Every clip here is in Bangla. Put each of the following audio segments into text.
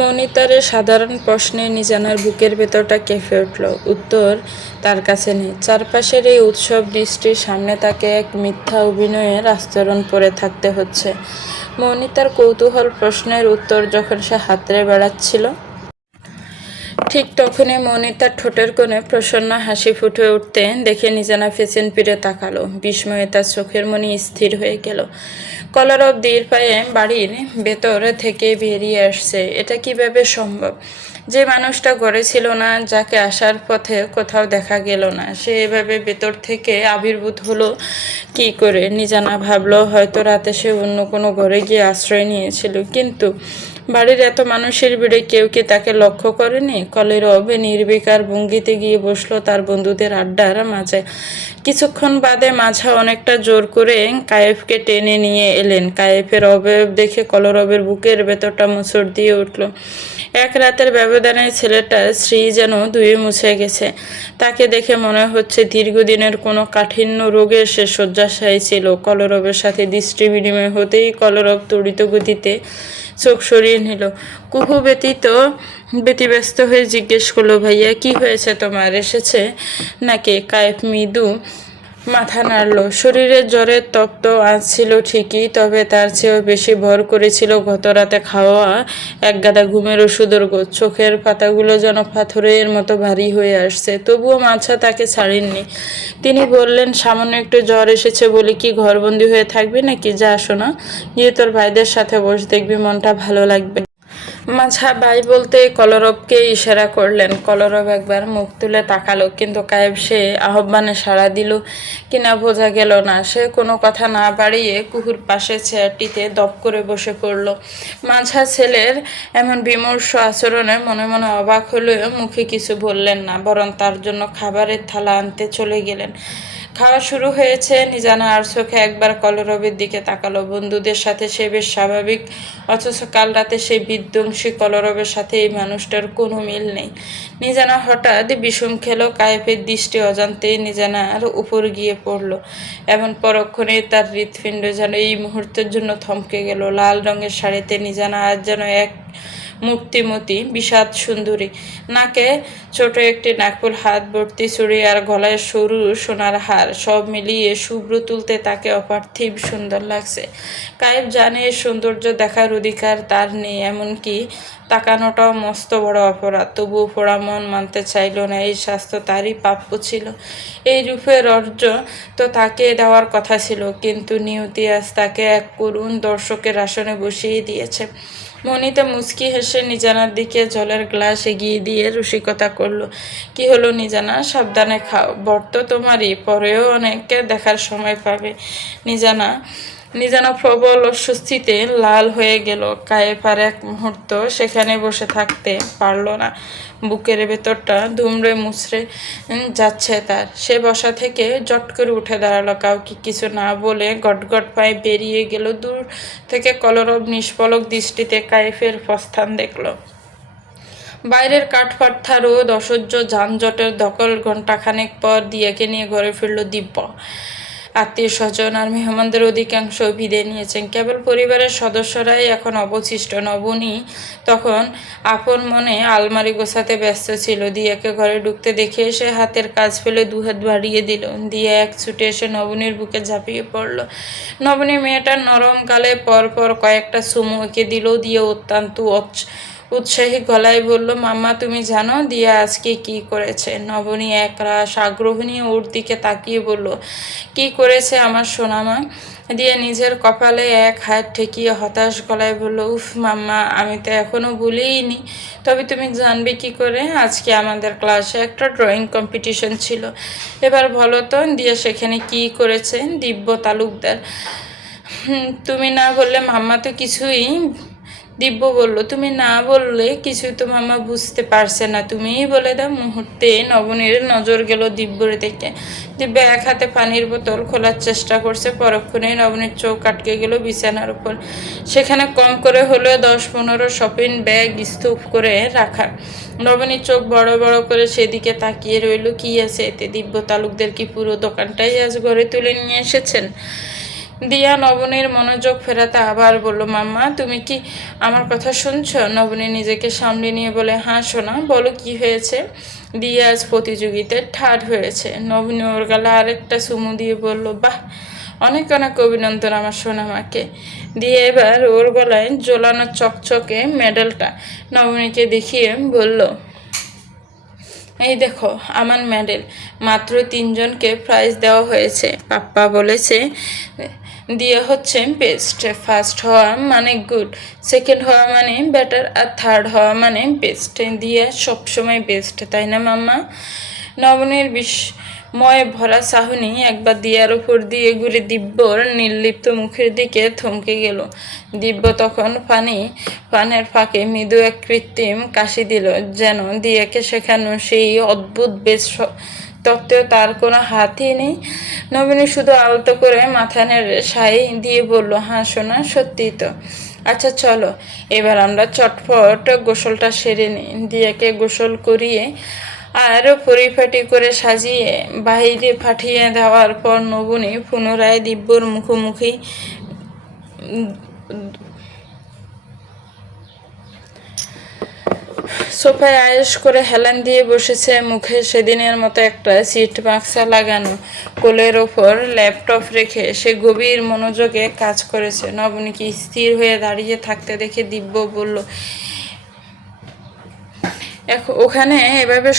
মনিতারের সাধারণ প্রশ্নে নিজানার বুকের ভেতরটা কেঁপে উঠল। উত্তর তার কাছে নেই। চারপাশের এই উৎসব দৃষ্টির সামনে তাকে এক মিথ্যা অভিনয়ের আস্তরণ পরে থাকতে হচ্ছে। মনিতার কৌতূহল প্রশ্নের উত্তর যখন সে হাতড়ে বেড়াচ্ছিল, ঠিক তখনই মনিতার ঠোঁটের কোণে প্রসন্ন হাসি ফুটে উঠতে দেখে নিজানা পেছন ফিরে তাকালো। বিস্ময়ে তার চোখের মনি স্থির হয়ে গেল। কলরব ধীর পায়ে বাড়ির ভেতর থেকে বেরিয়ে আসছে। এটা কিভাবে সম্ভব? যে মানুষটা ঘরে ছিল না, যাকে আসার পথে কোথাও দেখা গেল না, সে এভাবে ভেতর থেকে আবির্ভূত হলো কি করে? নিজানা ভাবলো হয়তো রাতে সে অন্য কোনো ঘরে গিয়ে আশ্রয় নিয়েছিল, কিন্তু বাড়ির এত মানুষের ভিড়ে কেউ কি তাকে লক্ষ্য করেনি? কলরব নির্বিকার ভঙ্গিতে গিয়ে বসলো তার বন্ধুদের আড্ডার মাঝে। কিছুক্ষণ বাদে মাঝা অনেকটা জোর করে কায়েফকে টেনে নিয়ে এলেন। কায়েফের অবয়ব দেখে কলরবের বুকের ভেতরটা মোচড় দিয়ে উঠল। এক রাতের ব্যবধানে ছেলেটার স্ত্রী যেন ধুয়ে মুছে গেছে। তাকে দেখে মনে হচ্ছে দীর্ঘদিনের কোনো কাঠিন্য রোগে সে শয্যাশায়ী ছিল। কলরবের সাথে দৃষ্টি বিনিময় হতেই কলরব তড়িৎ গতিতে চোখ সরিয়ে নিল। কুহু ব্যতিব্যস্ত হয়ে জিজ্ঞেস করলো, ভাইয়া কি হয়েছে তোমার? এসেছে নাকি? কায়েফ মৃদু মাথা নাড়ল। শরীরের জ্বরের তপ্ত আঁচ ছিল ঠিকই, তবে তার চেয়েও বেশি ভর করেছিল গত রাতে খাওয়া একগাদা ঘুমের ওষুধের গোছ। চোখের পাতাগুলো যেন পাথরের মতো ভারী হয়ে আসছে। তবুও মাছা তাকে ছাড়েননি। তিনি বললেন, সামান্য একটু জ্বর এসেছে বলে কি ঘরবন্দি হয়ে থাকবে নাকি? যা শোনা, গিয়ে তোর ভাইদের সাথে বস, দেখবি মনটা ভালো লাগবে। মাঝা ভাই বলতে কলরবকে ইশারা করলেন। কলরব একবার মুখ তুলে তাকালো, কিন্তু কায়েব সে আহ্বানে সাড়া দিল কিনা বোঝা গেল না। সে কোনো কথা না বাড়িয়ে কুহুর পাশে চেয়ারটিতে দপ করে বসে পড়ল। মাঝা ছেলের এমন বিমর্ষ আচরণে মনে মনে অবাক হলেও মুখে কিছু বললেন না, বরং তার জন্য খাবারের থালা আনতে চলে গেলেন। খাওয়া শুরু হয়েছে। নিজানা আর চোখে একবার কলরবের দিকে তাকালো। বন্ধুদের সাথে সে বেশ স্বাভাবিক, অথচ কাল রাতে সেই বিধ্বংসী কলরবের সাথে এই মানুষটার কোনো মিল নেই। নিজানা হঠাৎ বিষম খেলো। কায়েফের দৃষ্টি অজান্তেই নিজানার উপর গিয়ে পড়ল। এমন পরক্ষণে তার হৃৎপিণ্ড যেন এই মুহূর্তের জন্য থমকে গেল। লাল রঙের শাড়িতে নিজানা আজ যেন এক মূর্তিমতী বিষাদ সুন্দরী। নাকে ছোট একটি নাকফুল, হাত ভর্তি চুড়ি আর গলায় সরু সোনার হার, সব মিলিয়ে শুভ্র তুলতে তাকে অপার্থিব সুন্দর লাগছে। কায়েব জানে এই সৌন্দর্য দেখার অধিকার তার নেই, এমনকি তাকানোটাও মস্ত বড় অপরাধ। তবুও পোড়া মন মানতে চাইল না, এই স্বাস্থ্য তারই প্রাপ্য ছিল। এই রূপের অর্জ তো তাকে দেওয়ার কথা ছিল, কিন্তু নিয়তি আজ তাকে এক করুণ দর্শকের আসনে বসিয়ে দিয়েছে। মনিতা মুচকি হেসে নিজানার দিকে জলের গ্লাস এগিয়ে দিয়ে রসিকতা করলো। কি হলো নিজানা, সাবধানে খাও, বর্ত তোমারই, পরেও অনেককে দেখার সময় পাবে। নিজানা প্রবল অস্বস্তিতে লাল হয়ে গেল। কায়েফ আর এক মুহূর্ত সেখানে বসে থাকতে পারল না। বুকের ভেতরটা দুমড়ে মুচড়ে যাচ্ছে তার। সে বসা থেকে জট করে উঠে দাঁড়ালো। কাউকে কিছু না বলে গটগট পায়ে বেরিয়ে গেল। দূর থেকে কলরব নিষ্পলক দৃষ্টিতে কায়েফের প্রস্থান দেখল। বাইরের কাঠপাথা রোদ, অসহ্য যানজটের ধকল। ঘণ্টাখানেক পর দিয়াকে নিয়ে ঘরে ফিরল দিব্য। আত্মীয় স্বজন আর মেহমানদের অধিকাংশ বিদায় নিয়েছেন। কেবল পরিবারের সদস্যরাই এখন অবশিষ্ট। নবনী তখন আপন মনে আলমারি গোছাতে ব্যস্ত ছিল। দিয়াকে ঘরে ঢুকতে দেখে সে হাতের কাজ ফেলে দুহাত বাড়িয়ে দিল। দিয়া এক ছুটে এসে নবনীর বুকে ঝাঁপিয়ে পড়ল। নবনী মেয়েটার নরম গালে পরপর কয়েকটা চুমু এঁকে দিল। দিয়া অত্যন্ত উৎসাহী গলায় বলল, মাম্মা তুমি জানো দিয়া আজকে কি করেছে? নবনী একরাশ আগ্রহ নিয়ে ওর দিকে তাকিয়ে বলল, কি করেছে আমার সোনামা? দিয়ে নিজের কপালে এক হাত ঠেকিয়ে হতাশ গলায় বলল, উফ মাম্মা, আমি তো এখনো ভুলিনি। তবে তুমি জানবে কি করে? আজকে আমাদের ক্লাসে একটা ড্রয়িং কম্পিটিশন ছিল। এবার বলো তো দিয়ে সেখানে কি করেছে? দিব্য তালুকদার। তুমি না বললে মাম্মা তো কিছুই। দিব্য বলল, তুমি না বললে কিছুই তো মামা বুঝতে পারছে না, তুমিই বলে দাও। মুহূর্তে নবনীর নজর গেল দিব্যর দিকে। দিব্য এক হাতে পানির বোতল খোলার চেষ্টা করছে। পরক্ষণেই নবনীর চোখ আটকে গেল বিছানার উপর। সেখানে কম করে হলেও 10-15 শপিং ব্যাগ স্তূপ করে রাখা। নবনীর চোখ বড় বড় করে সেদিকে তাকিয়ে রইল। কি আছে এতে? দিব্য তালুকদার কি পুরো দোকানটাই আজ ঘরে তুলে নিয়ে এসেছেন? দিয়া নবনীর মনোযোগ ফেরাতে আবার বলল, মাম্মা তুমি কি আমার কথা শুনছো? নবনী নিজেকে সামলে নিয়ে বলে, হ্যাঁ সোনা, বলো কি হয়েছে? দিয়া আজ প্রতিযোগিতায় থার্ড হয়েছে। নবনী ওর গালে আরেকটা চুমু দিয়ে বলল, বাহ, অনেক অনেক অভিনন্দন আমার সোনামাকে। দিয়ে এবার ওর গলায় ঝোলানো চকচকে মেডেলটা নবনীকে দেখিয়ে বলল, এই দেখো আমার মেডেল। মাত্র 3জনকে প্রাইজ দেওয়া হয়েছে। পাপ্পা বলেছে দিয়ে হচ্ছে বেস্ট। ফার্স্ট হওয়া মানে গুড, সেকেন্ড হওয়া মানে বেটার, আর থার্ড হওয়া মানে বেস্ট। দিয়ে সবসময় বেস্ট, তাই না মাম্মা? নবনীর বিস্ময়ে ভরা চাহনি একবার দিয়ার উপর দিয়ে ঘুরে দিব্যর নির্লিপ্ত মুখের দিকে থমকে গেল। দিব্য তখন পানের ফাঁকে মৃদু এক কৃত্রিম কাশি দিল, যেন দিয়াকে শেখানো সেই অদ্ভুত বেশ তত্ত্বেও তার কোনো হাতই নেই। নবীনী শুধু আলতো করে মাথা নেড়ে সাই দিয়ে বলল, হ্যাঁ শোনা, সত্যিই তো। আচ্ছা চলো এবার আমরা চটপট গোসলটা সেরে নিই। দিয়াকে গোসল করিয়ে আর পরিপাটি করে সাজিয়ে বাইরে পাঠিয়ে দেওয়ার পর নবনী পুনরায় দিব্যর মুখোমুখি সোফায় আয়েশ করে হেলান দিয়ে বসেছে। মুখে সেদিনের মতো একটা সিট বাক্সা লাগানো, কোলের ওপর ল্যাপটপ রেখে সে গভীর মনোযোগে কাজ করেছে। নবনীকে স্থির হয়ে দাঁড়িয়ে থাকতে দেখে দিব্য বলল, ওখানে এভাবে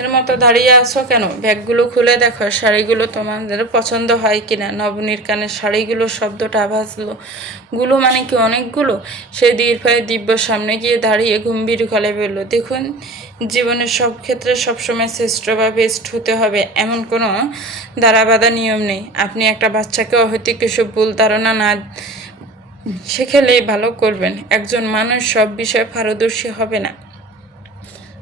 এর মতো দাঁড়িয়ে আছো কেন? ব্যাগগুলো খুলে দেখো, শাড়িগুলো তোমাদের পছন্দ হয় কিনা। নবনীর কানে শাড়িগুলো শব্দটা ভাসলো। গুলো মানে কি অনেকগুলো? সে দীর্ঘায় দিব্যর সামনে গিয়ে দাঁড়িয়ে গম্ভীর গলায় বলল, দেখুন, জীবনের সব ক্ষেত্রে সবসময় শ্রেষ্ঠ বা বেস্ট হতে হবে এমন কোনো দ্বারাবাধা নিয়ম নেই। আপনি একটা বাচ্চাকে অহেতুক এসব ভুল ধারণা না শেখালেই ভালো করবেন। একজন মানুষ সব বিষয়ে পারদর্শী হবে না,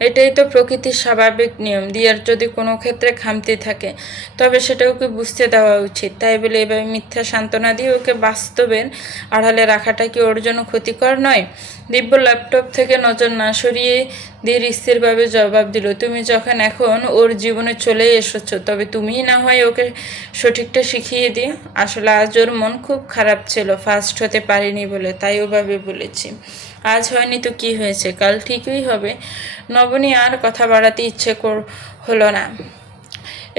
এটাই তো প্রকৃতির স্বাভাবিক নিয়ম। দিয়ার যদি কোনো ক্ষেত্রে খামতি থাকে তবে সেটা ওকে বুঝতে দেওয়া উচিত। তাই বলে এভাবে মিথ্যা সান্ত্বনা দিয়ে ওকে বাস্তবের আড়ালে রাখাটা কি ওর জন্য ক্ষতিকর নয়? দিব্য ল্যাপটপ থেকে নজর না সরিয়ে দিয়ে স্থিরভাবে জবাব দিল, তুমি যখন এখন ওর জীবনে চলে এসেছো তবে তুমিই না হয় ওকে সঠিকটা শিখিয়ে দিও। আসলে আজ ওর মন খুব খারাপ ছিল, ফার্স্ট হতে পারিনি বলে, তাই ওভাবে বলেছি। আজ হয়নি তো কি হয়েছে, কাল ঠিকই হবে। নবনী আর কথা বাড়াতে ইচ্ছে হলো না।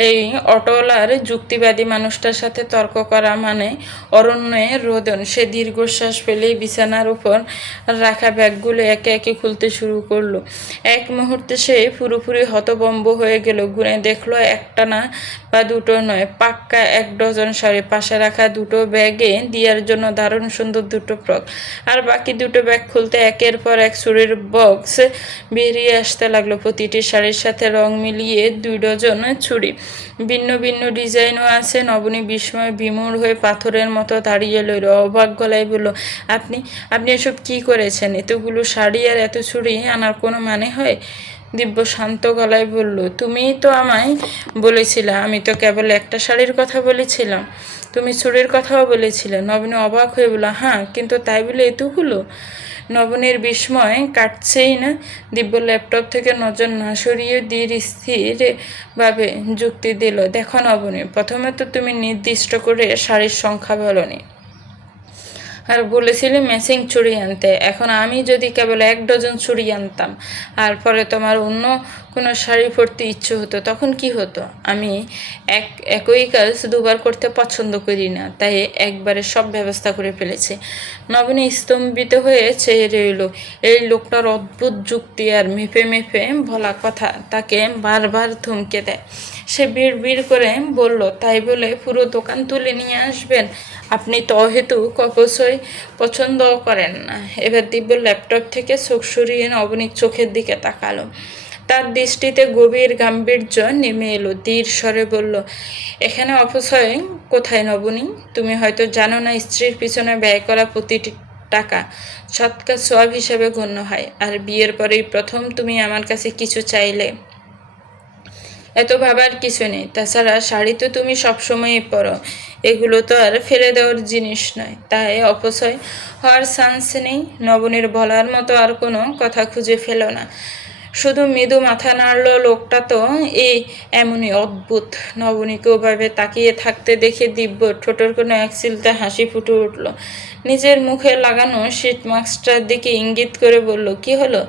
এই অটোলার যুক্তিবাদী মানুষটার সাথে তর্ক করা মানে অরণ্যে রোদন। সে দীর্ঘশ্বাস ফেলেই বিছানার উপর রাখা ব্যাগগুলো একে একে খুলতে শুরু করলো। এক মুহূর্তে সে পুরোপুরি হতভম্ব হয়ে গেল। গুনে দেখলো একটা না বা দুটো নয়, পাক্কা 1 ডজন শাড়ি, পাশে রাখা দুটো ব্যাগে দিয়ার জন্য দারুণ সুন্দর দুটো ফ্রক, আর বাকি দুটো ব্যাগ খুলতে একের পর এক চুড়ির বক্স বেরিয়ে আসতে লাগলো। প্রতিটি শাড়ির সাথে রং মিলিয়ে 2 ডজন চুড়ি, ভিন্ন ভিন্ন ডিজাইনও আছে। নবনী বিস্ময়ে বিমূঢ় হয়ে পাথরের মতো দাঁড়িয়ে লইল। অবাক গলায় বলল, আপনি আপনি এসব কি করেছেন? এতগুলো শাড়ি আর এত চুড়ি আনার কোনো মানে হয়? দিব্য শান্ত গলায় বলল, তুমিই তো আমায় বলেছিলে। আমি তো কেবল একটা শাড়ির কথা বলেছিলাম, তুমি চুড়ির কথাও বলেছিলে। নবনী অবাক হয়ে বলল, হ্যাঁ, কিন্তু তাই বলে এতগুলো? নবনীর বিস্ময় কাটছেই না। দিব্য ল্যাপটপ থেকে নজর না সরিয়ে স্থিরভাবে যুক্তি দিল, দেখো নবনী, প্রথমে তো তুমি নির্দিষ্ট করে শাড়ির সংখ্যা বলনি, আর বলেছিলে ম্যাচিং চুড়ি আনতে। এখন আমি যদি কেবল 1 ডজন চুড়ি আনতাম আর পরে তোমার অন্য কোনো শাড়ি পরতে ইচ্ছে হতো, তখন কি হতো? আমি একই কাজ দুবার করতে পছন্দ করি না, তাই একবারে সব ব্যবস্থা করে ফেলেছি। নবনী স্তম্ভিত হয়ে চেয়ে রইল। এই লোকটার অদ্ভুত যুক্তি আর মেপে মেপে বলা কথা তাকে বারবার থমকে দেয়। সে বিড় করে বলল, তাই বলে পুরো দোকান তুলে নিয়ে আসবেন? আপনি তো অহেতুক অপচয় পছন্দও করেন না। এবার দিব্য ল্যাপটপ থেকে চোখ সরিয়ে নবনীর চোখের দিকে তাকালো। তার দৃষ্টিতে গভীর গাম্ভীর্য নেমে এলো। ধীর স্বরে বলল, এখানে অপচয় কোথায় নবনী? তুমি হয়তো জানো না, স্ত্রীর পিছনে ব্যয় করা প্রতিটি টাকা সৎকার সওয়াব হিসেবে গণ্য হয়। আর বিয়ের পরেই প্রথম তুমি আমার কাছে কিছু চাইলে। এত ভাবার কিছু নেই। তাছাড়া শাড়ি তো তুমি সবসময়ই পরো, এগুলো তো আর ফেলে দেওয়ার জিনিস নয়, তাই অপচয় হওয়ার চান্স নেই। নবনীর বলার মতো আর কোনো কথা খুঁজে শুধু মৃদু মাথা নাড়ল। লোকটা তো এমনই অদ্ভুত। নবনীকে ওভাবে তাকিয়ে থাকতে দেখে দিব্য ঠোঁটের কোনো এক চিলতে হাসি ফুটে উঠল। নিজের মুখে লাগানো শীট মাস্কটার দিকে ইঙ্গিত করে বলল, কি হলো,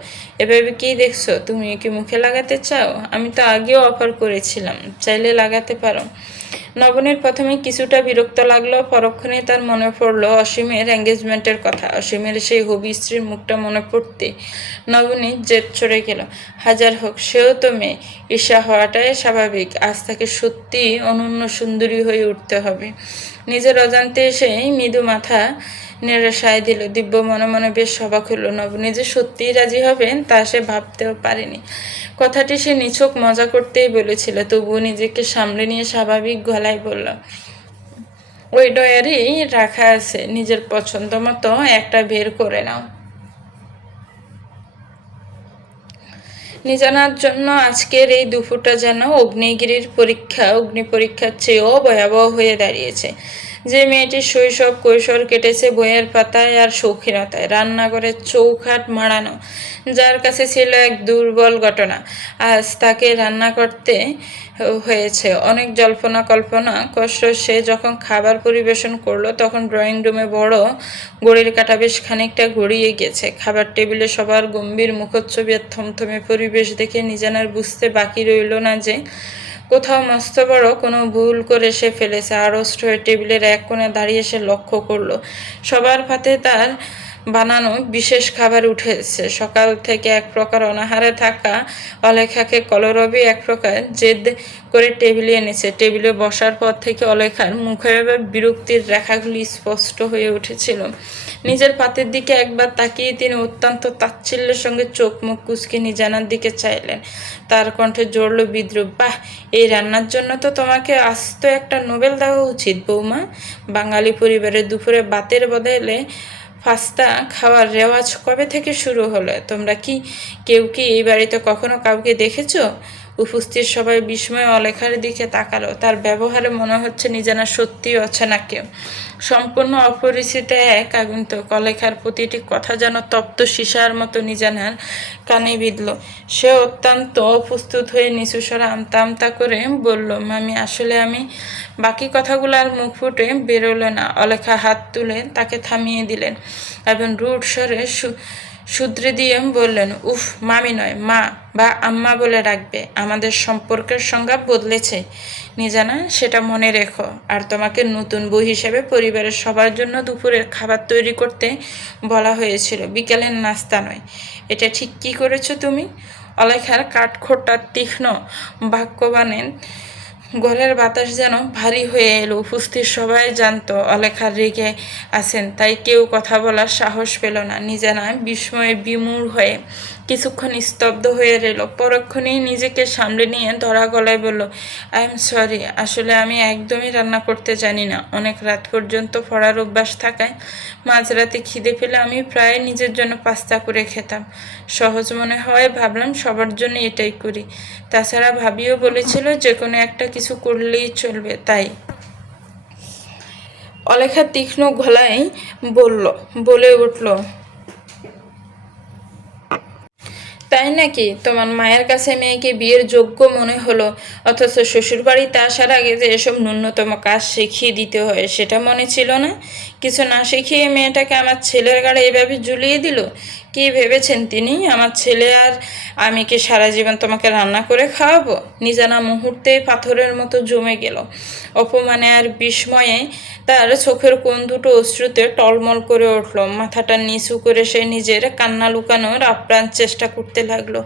এভাবে কি দেখছো? তুমি কি মুখে লাগাতে চাও? আমি তো আগেও অফার করেছিলাম, চাইলে লাগাতে পারো। নবনীর প্রথমে কিছুটা বিরক্ত লাগলো, পরক্ষণেই তার মনে পড়লো অসীমের এঙ্গেজমেন্টের কথা। অসীমের সেই হবি স্ত্রীর মুখটা মনে পড়তে নবনীর জেদ চড়ে গেল। হাজার হোক, সেও তো মেয়ে, ঈর্ষা হওয়াটাই স্বাভাবিক। আজ তাকে সত্যিই অনন্য সুন্দরী হয়ে উঠতে হবে। নিজের অজান্তে সেই মৃদু মাথা নেড়ে সায় দিল। দিব্য মনে মনে বেশ অবাক হলো। নবনী যে সত্যিই রাজি হবেন তা সে ভাবতেও পারেনি। কথাটি সে নিছক মজা করতেই বলেছিল, তবুও নিজেকে সামলে নিয়ে স্বাভাবিক গলায় বলল, ওই ডয়ারি রাখা আছে, নিজের পছন্দ মতো একটা বের করে নাও। নিজানার জন্য আজকের এই দুপুরটা যেন অগ্নি পরীক্ষার চেয়েও ভয়াবহ হয়ে দাঁড়িয়েছে। যে মেয়েটির শৈশব কৈশোর কেটেছে বইয়ের পাতায় আর শৌখিনতায়, রান্নাঘরের চৌখাট মাড়ানো, যার কাছে ছিল এক দুর্বল ঘটনা, আজ তাকে রান্না করতে হয়েছে অনেক জল্পনা কল্পনা কষ্ট। সে যখন খাবার পরিবেশন করলো তখন ড্রয়িং রুমে বড় ঘড়ির কাঁটা বেশ খানিকটা গড়িয়ে গেছে। খাবার টেবিলে সবার গম্ভীর মুখচ্ছবি আর থমথমে পরিবেশ দেখে নিজানার বুঝতে বাকি রইল না যে কোথাও মস্ত বড় কোনো ভুল করে সে ফেলেছে। আড়ষ্ট হয়ে টেবিলের এক কোণে দাঁড়িয়ে সে লক্ষ্য করলো সবার পাতে তার বানানো বিশেষ খাবার উঠেছে। সকাল থেকে এক প্রকার অনাহারে থাকা অলেখাকে কলরবে এক প্রকার জেদ করে টেবিলে এনেছে। টেবিলে বসার পর থেকে অলেখার মুখের বিরক্তির রেখাগুলি স্পষ্ট হয়ে উঠেছিল। নিজের পাতের দিকে একবার তাকিয়ে তিনি অত্যন্ত তাচ্ছিল্যের সঙ্গে চোখ মুখ কুঁচকে নিজানার দিকে চাইলেন। তার কণ্ঠে জড়ল বিদ্রুপ। বাহ, এই রান্নার জন্য তো তোমাকে আস্ত একটা নোবেল দেওয়া উচিত বৌমা। বাঙালি পরিবারের দুপুরে ভাতের বদলে পাস্তা খাওয়ার রেওয়াজ কবে থেকে শুরু হলো? তোমরা কি কেউ কি এই বাড়িতে কখনো কাউকে দেখেছো? উপস্থিত সবাই বিস্ময়ে অলেখার দিকে তাকালো। তার ব্যবহারে মনে হচ্ছে নিজানা সত্যিই অচেনা কেউ, সম্পূর্ণ অপরিচিত এক আগন্তুক। অলেখার প্রতিটি কথা যেন তপ্ত সীসার মতো নিজানার কানে বিঁধল। সে অত্যন্ত অপ্রস্তুত হয়ে নিচু স্বরে আমতা আমতা করে বলল, মামি, আসলে আমি। বাকি কথাগুলো আর মুখ ফুটে বেরোলো না। অলেখা হাত তুলে তাকে থামিয়ে দিলেন এবং রুড স্বরে শুধরে দিয়ে বললেন, উফ, মামি নয়, মা বা আম্মা বলে রাখবে। আমাদের সম্পর্কের সংজ্ঞা বদলেছে নিজানা, সেটা মনে রেখো। আর তোমাকে নতুন বউ হিসেবে পরিবারের সবার জন্য দুপুরের খাবার তৈরি করতে বলা হয়েছিল, বিকেলের নাস্তা নয়। এটা ঠিক কি করেছো তুমি? অলেখার কাঠখোট্টা তীক্ষ্ণ বাক্যবাণে গলের বাতাস যেন ভারী হয়ে এলো। উপস্থিত সবাই জানতো অলেখা রেগে আছেন, তাই কেউ কথা বলার সাহস পেল না। নিজানা বিস্ময়ে বিমূঢ় হয়ে কিছুক্ষণ স্তব্ধ হয়ে রইল। পরক্ষণেই নিজেকে সামলে নিয়ে ধরা গলায় বলল, আই এম সরি, আসলে আমি একদমই রান্না করতে জানি না। অনেক রাত পর্যন্ত পড়ার অভ্যাস থাকায় মাঝরাতে খিদে পেলে আমি প্রায় নিজের জন্য পাস্তা করে খেতাম। সহজ মনে হয় ভাবলাম সবার জন্য এটাই করি। তাছাড়া ভাবিও বলেছিল যে কোনো একটা কিছু করলেই চলবে, তাই। অলেখা তীক্ষ্ণ গলায় বলে উঠল, তাই নাকি? তোমার মায়ের কাছে মেয়েকে বিয়ের যোগ্য মনে হলো, অথচ শ্বশুরবাড়িতে আসার আগে যে এসব ন্যূনতম কাজ শিখিয়ে দিতে হয় সেটা মনে ছিল না। কিছু না শিখিয়ে মেয়েটাকে আমার ছেলের গাড়ে এভাবে ঝুলিয়ে দিল। কি ভেবেছেন তিনি, আমার ছেলে আর আমি কি সারা জীবন তোমাকে রান্না করে খাওয়াবো? নিজানা মুহূর্তে পাথরের মতো জমে গেল। অপমানে আর বিস্ময়ে তার চোখের কোণ দুটো অশ্রুতে টলমল করে উঠল। মাথাটা নিচু করে সে নিজের কান্না লুকানোর আপ্রাণ চেষ্টা করতে লাগলো।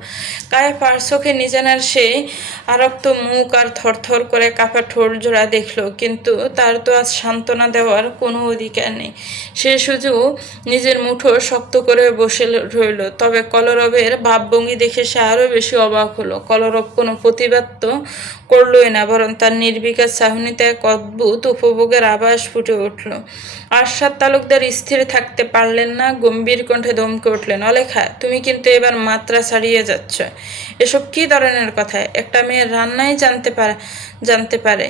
গায়ে পার্শ্বকে নিজানার সে আরক্ত মুখ আর থরথর করে কাঁপা ঠোঁট জোড়া দেখল, কিন্তু তার তো আজ সান্ত্বনা দেওয়ার কোনো অধিকার নেই। সে শুধু নিজের মুঠো শক্ত করে বসে রইল। তবে কলরবের ভাবভঙ্গি দেখে সে আরও বেশি অবাক হলো। কলরব কোনো প্রতিবাদ তো করলই না, বরং তার নির্বিকার চাহনিতে এক অদ্ভুত উপভোগের আভাস ফুটে উঠল। আরশাদ তালুকদার স্থির থাকতে পারলেন না, গম্ভীর কণ্ঠে ধমকে উঠলেন, অলেখা, তুমি কিন্তু এবার মাত্রা ছাড়িয়ে যাচ্ছ। এসব কী ধরনের কথা? একটা মেয়ে রান্নাই জানতে পারে,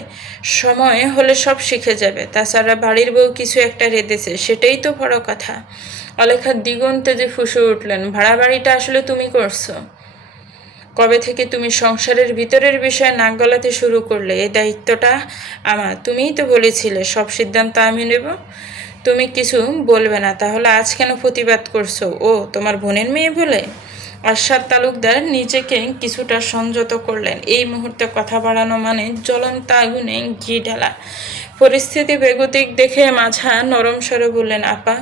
সময় হলে সব শিখে যাবে। তাছাড়া বাড়ির বউ কিছু একটা রেঁধেছে, সেটাই তো বড় কথা। অলেখা দ্বিগুণ তেজে ফুঁসে উঠলেন, ভাড়া বাড়িটা আসলে তুমি করছো? কবে থেকে তুমি সংসারের ভিতরের বিষয়ে নাক গলাতে শুরু করলে? এই দায়িত্বটা আমার। তুমিই তো বলেছিলে সব সিদ্ধান্ত আমি নেব। তুমি কিছু বলবে না, তাহলে আজ কেন প্রতিবাদ করছো? ও তোমার বোনের মেয়ে বলে? আরশাদ তালুকদার নিজেকে কিছুটা সংযত করলেন। এই মুহূর্তে কথা বাড়ানো মানে জ্বলন্ত আগুনে ঘি ঢালা। পরিস্থিতি বেগতিক দেখে মাঝা নরম স্বরে বললেন, আপা,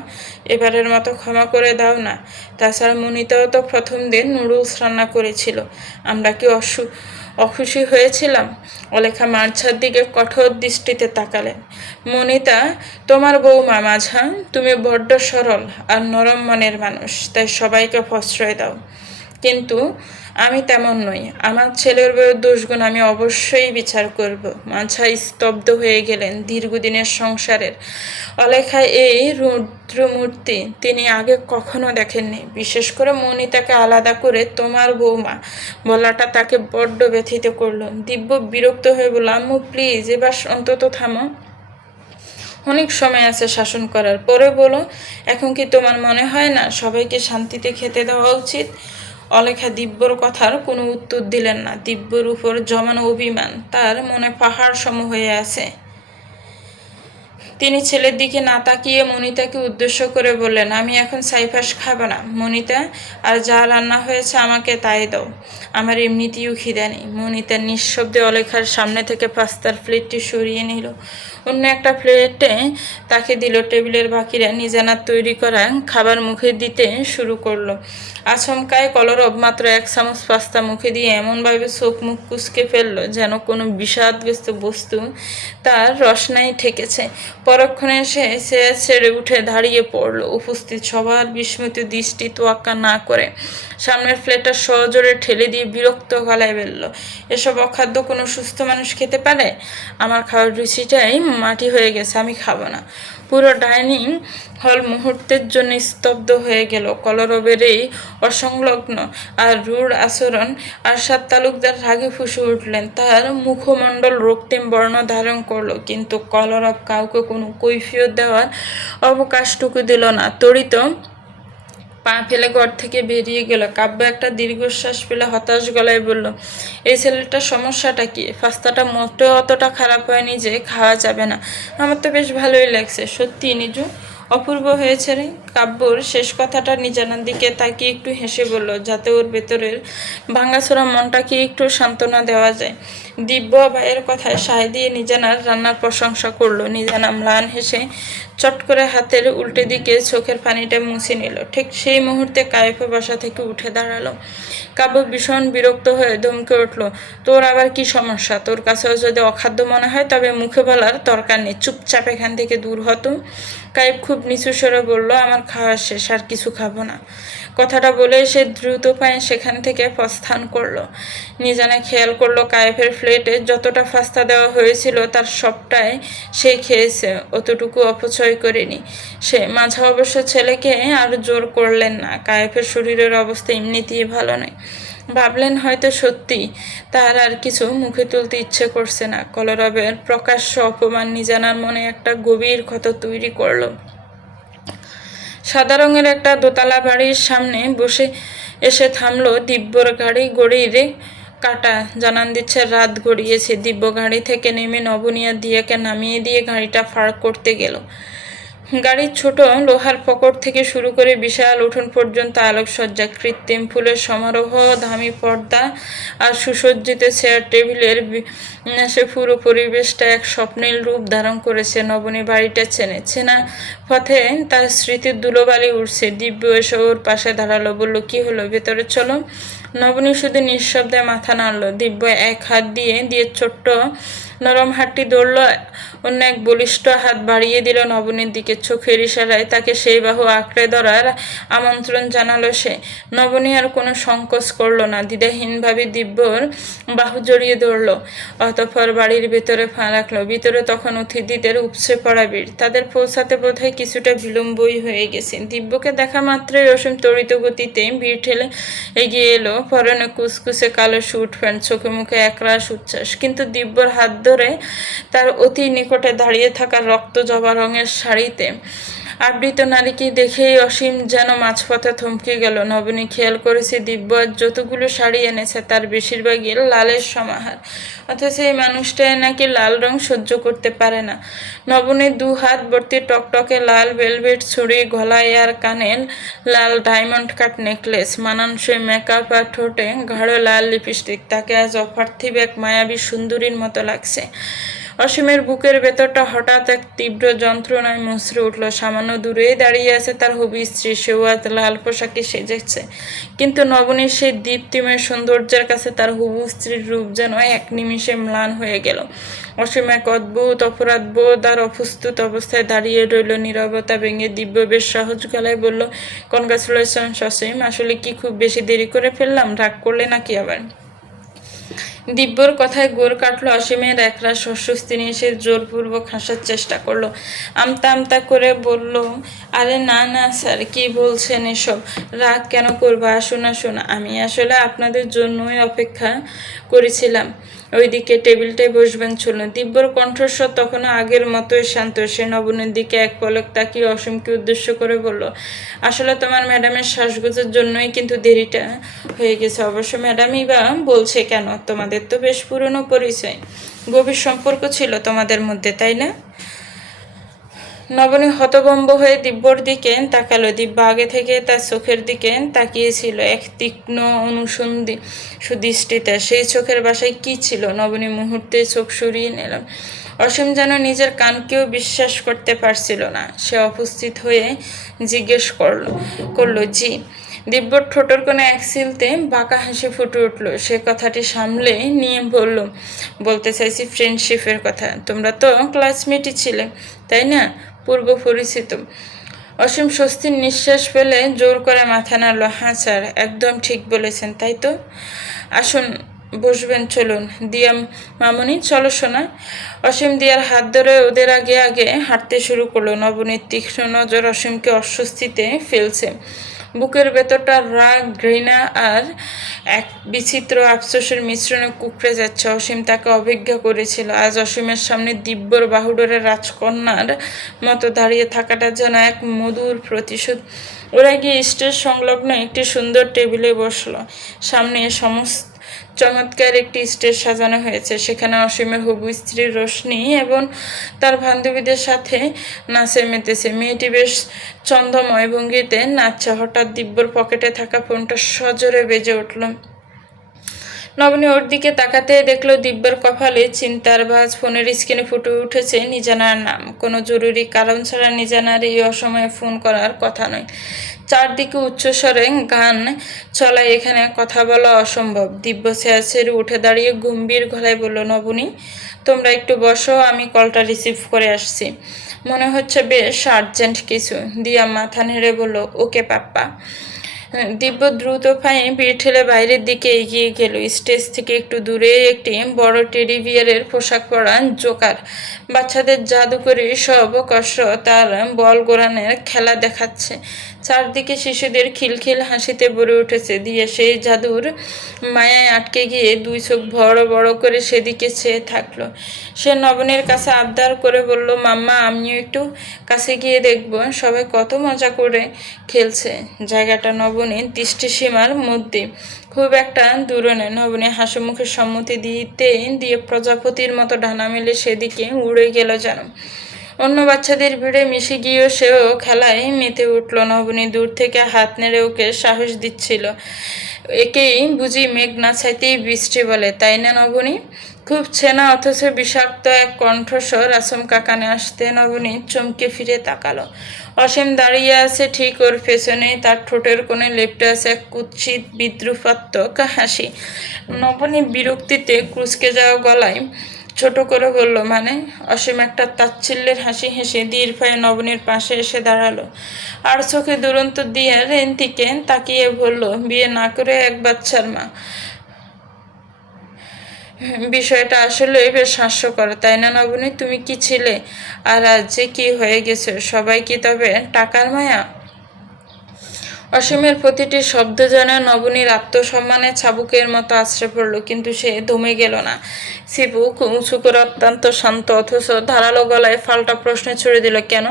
এবারের মতো ক্ষমা করে দাও না। তাছাড়া মনিতাও তো প্রথম দিন নুডলস রান্না করেছিল। আমরা কি অখুশি হয়েছিলাম? অলেখা মার্ছার দিকে কঠোর দৃষ্টিতে তাকালেন। মনিতা তোমার বৌমা মাঝা, তুমি বড্ড সরল আর নরম মনের মানুষ, তাই সবাইকে প্রশ্রয় দাও। কিন্তু আমি তেমন নই। আমার ছেলের বউয়ের দোষগুণ আমি অবশ্যই বিচার করব। মাঝা স্তব্ধ হয়ে গেলেন। দীর্ঘদিনের সংসারের অলেখায় এই রুদ্রমূর্তি তিনি আগে কখনো দেখেননি। বিশেষ করে মনিতাকে আলাদা করে তোমার বৌমা বলাটা তাকে বড্ড ব্যথিত করলো। দিব্য বিরক্ত হয়ে বলল, আম্মু প্লিজ এবার অন্তত থামো। অনেক সময় আছে শাসন করার, পরে বলো। এখন কি তোমার মনে হয় না সবাইকে শান্তিতে খেতে দেওয়া উচিত? অলেখা দিব্যর কথার কোনো উত্তর দিলেন না। দিব্যর উপর জমানো অভিমান তার মনে পাহাড় সম হয়ে আছে। তিনি ছেলের দিকে না তাকিয়ে মনিতাকে উদ্দেশ্য করে বললেন, আমি এখন সাইফাস খাবো না মনিতা, আর যা রান্না হয়েছে আমাকে তাই দাও। আমার এমনিতেও খিদে নেই। মনিতা নিঃশব্দে অলেখার সামনে থেকে পাস্তার প্লেটটি সরিয়ে নিল। অন্য একটা প্লেটে তাকে দিল। টেবিলের বাকিরা নিজানার তৈরি করা খাবার মুখে দিতে শুরু করলো। আচমকায় কলরব মাত্র 1 চামচ পাস্তা মুখে দিয়ে এমনভাবে চোখ মুখ কুঁচকে ফেললো যেন কোনো বিষাদগ্রস্ত বস্তু তার রসনায় ঠেকেছে। পরক্ষণে সে ছেড়ে উঠে দাঁড়িয়ে পড়ল। উপস্থিত সবার বিস্মিত দৃষ্টি তোয়াক্কা না করে সামনের প্লেটটা সজোরে ঠেলে দিয়ে বিরক্ত গলায় বলল, এসব অখাদ্য কোনো সুস্থ মানুষ খেতে পারে? আমার খাওয়ার রুচিটাই মাটি হয়ে গেছে, আমি খাবো না। পুরো ডাইনিং হল মুহূর্তের জন্য স্তব্ধ হয়ে গেল। কলরবের এই অসংলগ্ন আর রূঢ় আচরণ আরশাদ তালুকদার রাগে ফুঁসে উঠলেন। তার মুখমণ্ডল রক্তিম বর্ণ ধারণ করলো, কিন্তু কলরব কাউকে কোনো কৈফিয়ত দেওয়ার অবকাশটুকু দিল না। তড়িত পা ফেলে ঘর থেকে বেরিয়ে গেল। কাব্য একটা দীর্ঘশ্বাস ফেলে হতাশ গলায় বলল, এই ছেলেটার সমস্যাটা কি? পাস্তাটা মোটেও অতটা খারাপ হয়নি যে খাওয়া যাবে না। আমার তো বেশ ভালোই লাগছে। সত্যি নিজু অপূর্ব হয়েছে রে। কাব্যর শেষ কথাটা নিজানার দিকে তাকিয়ে একটু হেসে বলল, যাতে ওর ভেতরের ভাঙাচোরা মনটাকে একটু সান্ত্বনা দেওয়া যায়। দিব্য ভাইয়ের কথায় সায় দিয়ে নিজানার রান্নার প্রশংসা করলো। নিজানা ম্লান হেসে চট করে হাতের উল্টে দিকে চোখের পানিটা মুছে নিল। ঠিক সেই মুহূর্তে কায়েফা বাসা থেকে উঠে দাঁড়ালো। কাব্য ভীষণ বিরক্ত হয়ে ধমকে উঠল, তোর আবার কি সমস্যা? তোর কাছেও যদি অখাদ্য মনে হয় তবে মুখে বলার দরকার নেই, চুপচাপ এখান থেকে দূর হতো। কায়েব খুব নিচু স্বরে বলল, আমার খাওয়া শেষ, আর কিছু খাবো না। কথাটা বলে সে দ্রুত পায়ে সেখান থেকে প্রস্থান করলো। নিজানে খেয়াল করলো কায়েফের প্লেটে যতটা পাস্তা দেওয়া হয়েছিল তার সবটাই সে খেয়েছে, অতটুকু অপচয় করেনি সে। মাঝা অবশ্য ছেলেকে আর জোর করলেন না। কায়েফের শরীরের অবস্থা এমনিতেই ভালো নয়। ভাবলেন হয়তো সত্যি তার আর কিছু মুখে তুলতে ইচ্ছে করছে না। কলরবের প্রকাশ্য অপমান নিজানার মনে একটা গভীর ক্ষত তৈরি করলো। সাদা রঙের একটা দোতলা বাড়ির সামনে বসে এসে থামলো দিব্যর গাড়ি। গড়ির কাটা জানান দিচ্ছে রাত গড়িয়েছে। দিব্য গাড়ি থেকে নেমে নবনিয়া দিয়াকে নামিয়ে দিয়ে গাড়িটা পার্ক করতে গেল। গাড়ির ছোট লোহার পকট থেকে শুরু করে বিশাল উঠোন পর্যন্ত আলোকসজ্জা, কৃত্রিম ফুলের সমারোহ, দামি পর্দা আর সুসজ্জিত চেয়ার টেবিলের সে পুরো পরিবেশটা এক স্বপ্নীল রূপ ধারণ করেছে। নবনী বাড়িটা চেনা পথে তার স্মৃতির ধুলোবালি উঠছে। দিব্য এসে ওর পাশে দাঁড়ালো, বলল, কি হলো, ভেতরে চলো। নবনী শুধু নিঃশব্দে মাথা নাড়ল। দিব্য এক হাত দিয়ে ছোট্ট নরম হাতটি ধরল, অন্য এক বলিষ্ঠ হাত বাড়িয়ে দিল নবনীর দিকে। চোখের ইশারায় তাকে সেই বাহু আঁকড়ে ধরার আমন্ত্রণ জানালো সে। নবনী আর কোনো সংকোচ করল না, দ্বিধাহীনভাবে দিব্যর বাহু জড়িয়ে ধরল। অতঃপর বাড়ির ভেতরে পা রাখলো। ভিতরে তখন অতিথিদের উপচে পড়া ভিড়। তাদের পৌঁছাতে বোধহয় কিছুটা বিলম্বই হয়ে গেছে। দিব্যকে দেখা মাত্রই অসীম তড়িৎ গতিতে ভিড় ঠেলে এগিয়ে এলো। পরনে কুচকুচে কালো স্যুট প্যান্ট, চোখে মুখে একরাশ উচ্ছ্বাস। কিন্তু দিব্যর হাত ধরে তার অতি নিকটে দাঁড়িয়ে থাকা রক্ত জবা রঙের শাড়িতে আবৃত নারীকে দেখেই অসীম যেন মাঝপথে থমকে গেল। নবনী খেয়াল করেছে দিব্য আজ যতগুলো শাড়ি এনেছে তার বেশিরভাগই লালের সমাহার, অথচ এই মানুষটাই নাকি লাল রং সহ্য করতে পারে না। নবনীর 2 হাত ভর্তি টকটকে লাল ভেলভেট চুড়ি, গলায় আর কানে লাল ডায়মন্ড কাট নেকলেস, মানানসই মেকআপ আর ঠোঁটে গাঢ় লাল লিপস্টিক, তাকে আজ অপার্থিব এক মায়াবী সুন্দরীর মতো লাগছে। অসীমের বুকের ভেতরটা হঠাৎ এক তীব্র যন্ত্রণায় মুচড়ে উঠল। সামান্য দূরেই দাঁড়িয়ে আছে তার হবু স্ত্রী, সেও আজ লাল পোশাকে সেজেছে, কিন্তু নবনীর সেই দীপ্তিময় সৌন্দর্যের কাছে তার হবু স্ত্রীর রূপ যেন এক নিমিষে ম্লান হয়ে গেল। অসীম এক অদ্ভুত অপরাধবোধ আর অপ্রস্তুত অবস্থায় দাঁড়িয়ে রইল। নীরবতা ভেঙে দিব্য বেশ সহজ গলায় বলল, কনগ্রাচুলেশনস অসীম, আসলে কি খুব বেশি দেরি করে ফেললাম? রাগ করলে নাকি আবার? দিব্যর কথায় গোর কাটলো। অসীমের একরাশ অস্বস্তি নিয়ে সে জোরপূর্বক হাসার চেষ্টা করলো। আমতা আমতা করে বলল, আরে না না স্যার, কি বলছেন এসব? রাগ কেন করবো? আসুন আসুন, আমি আসলে আপনাদের জন্যই অপেক্ষা করেছিলাম। ওইদিকে টেবিলটায় বসবেন, চলুন। দিব্যর কণ্ঠস্বর তখনও আগের মতোই শান্ত। সে নবনের দিকে এক পলক তাকিয়ে অসীমকে উদ্দেশ্য করে বলল, আসলে তোমার ম্যাডামের শ্বাসগোজের জন্যই কিন্তু দেরিটা হয়ে গেছে। অবশ্য ম্যাডামই বা বলছে কেন? তোমাদের তো বেশ পুরনো পরিচয়, গভীর সম্পর্ক ছিল তোমাদের মধ্যে, তাই না? নবনী হতভম্ব হয়ে দিব্যর দিকে তাকালো। দিব্য আগে থেকে তার চোখের দিকে তাকিয়েছিল এক তীক্ষ্ণ সুদৃষ্টিতে। সেই চোখের বাসায় কি ছিল? নবনী মুহূর্তে চোখ সরিয়ে নিল। অসীম যেন নিজের কানকেও বিশ্বাস করতে পারছিল না। সে উপস্থিত হয়ে জিজ্ঞেস করলো জি। দিব্যর ঠোঁটের কোণে এক সিলতে বাঁকা হাসি ফুটে উঠল। সে কথাটি সামলে নিয়ে বলতে চাইছি ফ্রেন্ডশিপের কথা। তোমরা তো ক্লাসমেটই ছিলে, তাই না? পূর্ব পরিচিত। অসীম স্বস্তির নিঃশ্বাস ফেলে জোর করে মাথা নাড়ল। হ্যাঁ স্যার, একদম ঠিক বলেছেন। তাই তো, আসুন বসবেন, চলুন। দিয়া মামনি, চলো শোনা। অসীম দিয়ার হাত ধরে ওদের আগে আগে হাঁটতে শুরু করলো। নবনীর তীক্ষ্ণ নজর অসীমকে অস্বস্তিতে ফেলছে। বুকের ভেতরটা রাগ, ঘৃণা আর এক বিচিত্র আফসোসের মিশ্রণে কুঁকড়ে যাচ্ছে। অসীম তাকে অবজ্ঞা করেছিল, আজ অসীমের সামনে দিব্যর বাহুডোরের রাজকন্যার মতো দাঁড়িয়ে থাকাটা যেন এক মধুর প্রতিশোধ। ওরা গিয়ে স্টেজ সংলগ্ন একটি সুন্দর টেবিলে বসলো। সামনে চমৎকার একটি স্টেজ সাজানো হয়েছে। সেখানে অসীমের হবু স্ত্রী রোশনি এবং তার বান্ধবীদের সাথে নাচে মেতেছে। মেয়েটি বেশ ছন্দময় ভঙ্গিতে নাচছে। হঠাৎ দিব্যর পকেটে থাকা ফোনটা সজোরে বেজে উঠল। নবনী ওর দিকে তাকাতে দেখলো দিব্যর কপালে চিন্তার ভাঁজ। ফোনের স্ক্রিনে ফুটে উঠেছে নিজানার নাম। কোনো জরুরি কারণ ছাড়া নিজানার এই অসময়ে ফোন করার কথা নয়। চারদিকে উচ্চস্বরে গান চলায়, এখানে কথা বলা অসম্ভব। দিব্য ছেড়ে উঠে দাঁড়িয়ে গম্ভীর গলায় বলল, নবনী, তোমরা একটু বসো, আমি কলটা রিসিভ করে আসছি। মনে হচ্ছে বেশ আর্জেন্ট কিছু। দিয়া মাথা নেড়ে বলল, ওকে পাপ্পা। দিব্য দ্রুত পায়ে পিঠ ঠেলে বাইরের দিকে এগিয়ে গেল। স্টেজ থেকে একটু দূরে একটি বড় টেডি বিয়ারের পোশাক পরা জোকার বাচ্চাদের জাদুকরি সব কষ্ট তার বল গোড়ানের খেলা দেখাচ্ছে। চারদিকে শিশুদের খিলখিল হাসিতে ভরে উঠেছে। দিয়ে সেই জাদুর মায়ায় আটকে গিয়ে 2 চোখ বড় বড় করে সেদিকে চেয়ে থাকলো। সে নবনীর কাছে আবদার করে বলল, মাম্মা, আমিও একটু কাছে গিয়ে দেখবো সবাই কত মজা করে খেলছে। জায়গাটা নবনীর দৃষ্টিসীমার মধ্যে, খুব একটা দূরে নয়। নবনী হাসি মুখে সম্মতি দিয়ে প্রজাপতির মতো ডানা মেলে সেদিকে উড়ে গেল যেন। অন্য বাচ্চাদের ভিড়ে মিশে গিয়েও সেও খেলায় মেতে উঠল। নবনী দূর থেকে হাত নেড়ে ওকে সাহস দিচ্ছিল। একেই বুঝি মেঘ না চাইতেই বৃষ্টি বলে, তাই না নবনী? খুব চেনা অথচ বিষাক্ত এক কণ্ঠস্বর আচমকা কানে আসতে নবনী চমকে ফিরে তাকালো। অসীম দাঁড়িয়ে আছে ঠিক ওর পেছনে। তার ঠোঁটের কোণে লেপ্টে আছে এক কুৎসিত বিদ্রুপাত্মক হাসি। নবনী বিরক্তিতে কুঁচকে যাওয়া গলায় ছোট করে বলল, মানে? অসীম একটা তাচ্ছিল্যের হাসি হেসে ধীর পায়ে নবনীর পাশে এসে দাঁড়ালো। আর চোখে দুরন্ত দিয়ে রেন্তিকে তাকিয়ে বলল, বিয়ে না করে এক বাচ্চার মা। বিষয়টা আসলে বেশ হাস্যকর, তাই না নবনী? তুমি কি ছিলে, আর আজ যে কি হয়ে গেছে? সবাই কি তবে টাকার মায়া? অসীমের প্রতিটি শব্দ যেন নবনীর আত্মসম্মানের চাবুকের মতো আছড়ে পড়ল, কিন্তু সে দমে গেল না। চিবুক উঁচু করে অত্যন্ত শান্ত অথচ ধারালো গলায় পাল্টা প্রশ্ন ছুড়ে দিল, কেন?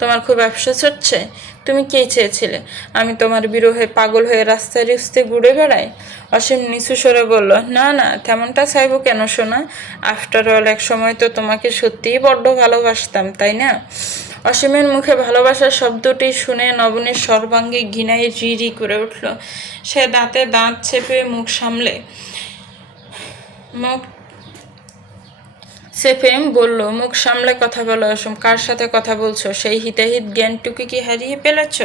তোমার খুব আফসোস হচ্ছে? তুমি কে চেয়েছিলে আমি তোমার বিরহে পাগল হয়ে রাস্তায় রাস্তায় ঘুরে বেড়াই? অসীম নিচু স্বরে বলল, না না, তেমনটা চাইবো কেন সোনা? আফটার অল এক সময় তো তোমাকে সত্যিই বড্ড ভালোবাসতাম, তাই না? অসীমের মুখে ভালোবাসার শব্দটি শুনে নবনীর সর্বাঙ্গে ঘৃণায় রি রি করে উঠল। সে দাঁতে দাঁত চেপে মুখ বলল, মুখ সামলে কথা বলো অসীম। কার সাথে কথা বলছো? সেই হিতাহিত জ্ঞানটুকু কি হারিয়ে ফেলেছ?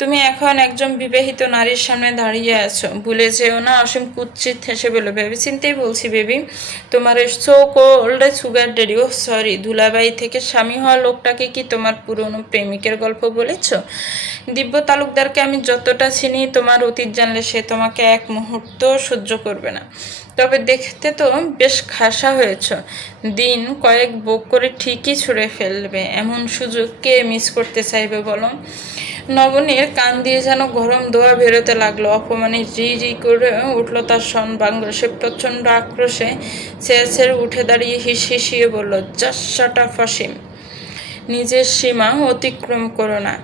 তুমি এখন একজন বিবাহিত নারীর সামনে দাঁড়িয়ে আছো, ভুলে যেও না। অসীম কুৎসিত হেসে বলল, ভেবে চিন্তেই বলছি বেবি। তোমার সো কোল্ড সুগার ডেডি, ও সরি, ধুলাবাই থেকে স্বামী হওয়া লোকটাকে কি তোমার পুরনো প্রেমিকের গল্প বলেছ? দিব্য তালুকদারকে আমি যতটা চিনি, তোমার অতীত জানলে সে তোমাকে এক মুহূর্ত সহ্য করবে না। তবে দেখতে তো বেশ খাসা হয়েছ। দিন কয়েক বুক করে ঠিকই ছুঁড়ে ফেলবে, এমন সুযোগ কে মিস করতে চাইবে বলো? নবনীর কান দিয়ে যেন গরম দোয়া বেরোতে লাগলো। অপমানে রি রি করে উঠল তার সনবাঙ্গ। সে প্রচণ্ড আক্রোশে ছেড়ে উঠে দাঁড়িয়ে হিসিয়ে বলল, জাস্ট শাট আপ অসীম। নিজের সীমা অতিক্রম করো না,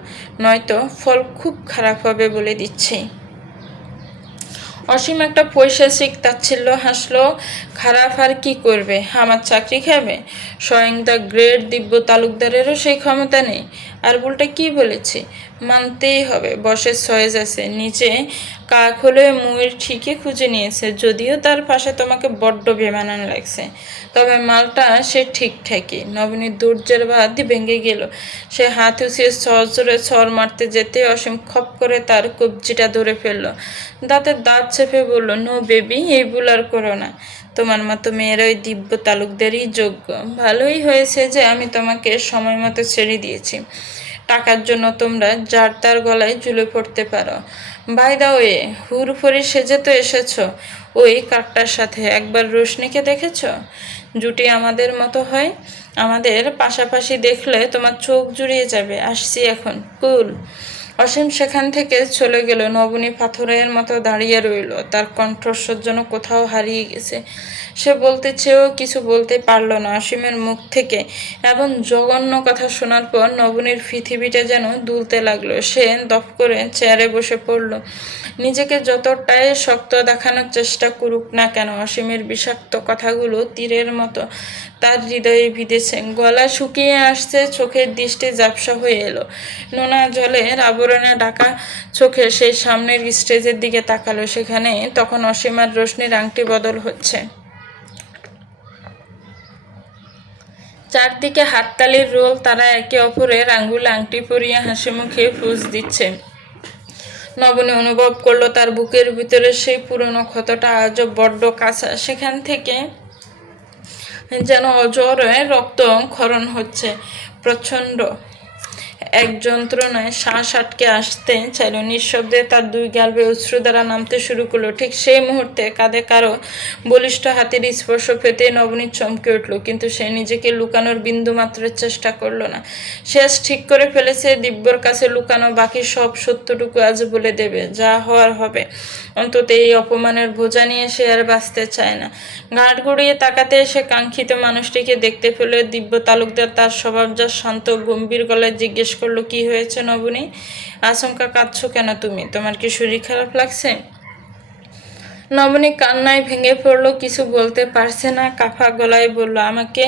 নয়তো ফল খুব খারাপ হবে বলে দিচ্ছি। অসীম একটা পৈশাচিক তাচ্ছিল্য হাসলো। খারাপ আর কি করবে? আমার চাকরি খাবে? স্বয়ং দ্য গ্রেট দিব্য তালুকদারেরও সেই ক্ষমতা নেই। আর বলটা কি বলেছি? মানতেই হবে, বসের সয়েজ আছে। নিচে কাক হলে মুয়ের ঠিকই খুঁজে নিয়েছে, যদিও তার পাশে তোমাকে বড্ড বেমানান লাগছে। তবে মালটা সে ঠিকঠাকই। নবনীর দুর্যের বাদ ভেঙে গেল। সে হাত উঁচিয়ে সজোরে ছড় মারতে যেতে অসীম খপ করে তার কবজিটা ধরে ফেলল। দাঁতের দাঁত চেপে বলল, নো বেবি, এই ভুল আর করো না। তোমার মতো মেয়েরা ওই দিব্য তালুকদারই যোগ্য। ভালোই হয়েছে যে আমি তোমাকে সময় মতো ছেড়ে দিয়েছি। টাকার জন্য তোমরা যার তার গলায় ঝুলে পড়তে পারো। বাই দা ওয়ে, হুড়ফড়ি সেজে তো এসেছো ওই কাকটার সাথে। একবার রোশনিকে দেখেছ? জুটি আমাদের মতো হয়। আমাদের পাশাপাশি দেখলে তোমার চোখ জুড়িয়ে যাবে। আসছি এখন, কুল। অসীম সেখান থেকে চলে গেল। নবনী পাথরের মতো দাঁড়িয়ে রইল। তার কণ্ঠস্বর যেন কোথাও হারিয়ে গেছে। সে বলতে চেয়েও কিছু বলতে পারল না। অসীমের মুখ থেকে এমন জঘন্য কথা শোনার পর নবনীর পৃথিবীটা যেন দুলতে লাগলো। সে দপ করে চেয়ারে বসে পড়ল। নিজেকে যতটাই শক্ত দেখানোর চেষ্টা করুক না কেন, অসীমের বিষাক্ত কথাগুলো তীরের মতো তার হৃদয়ে বিঁধেছে। গলা শুকিয়ে আসছে, চোখের দৃষ্টি ঝাপসা হয়ে এলো। নোনা জলের আবরণে ঢাকা চোখে সেই সামনের স্টেজের দিকে তাকালো। সেখানে তখন অসীম আর রোশনির আংটি বদল হচ্ছে। চারদিকে হাততালির রোল। তারা একে অপরের আঙ্গুলে আংটি পরিয়ে হাসি মুখে ফুস দিচ্ছে। নবনী অনুভব করলো তার বুকের ভিতরে সেই পুরনো ক্ষতটা আজও বড্ড কাঁচা। সেখান থেকে যেন অজরে রক্ত ক্ষরণ হচ্ছে। প্রচণ্ড এক যন্ত্রণায় শ্বাস আটকে আসতে চাইল। নিঃশব্দে তার দুই গাল বেয়ে অশ্রুধারা নামতে শুরু করলো। ঠিক সেই মুহূর্তে কাঁধে কারো বলিষ্ঠ হাতের স্পর্শ পেতে নবনীত চমকে উঠল, কিন্তু সে নিজেকে লুকানোর বিন্দুমাত্র চেষ্টা করল না। সে আজ ঠিক করে ফেলেছে দিব্যর কাছে লুকানো বাকি সব সত্যটুকু আজ বলে দেবে। যা হওয়ার হবে। অন্তত এই অপমানের বোঝা নিয়ে সে আর বাঁচতে চায় না। ঘাট ঘুরিয়ে তাকাতে এসে কাঙ্ক্ষিত মানুষটিকে দেখতে পেলে দিব্য তালুকদার তার স্বভাব যা শান্ত গম্ভীর গলায় জিজ্ঞেস করলো, কি হয়েছে নবনী? আচমকা কাঁদছো কেন তুমি? তোমার কি শরীর খারাপ লাগছে? নবনী কান্নায় ভেঙে পড়লো। কিছু বলতে পারছে না। কাফা গলায় বলল, আমাকে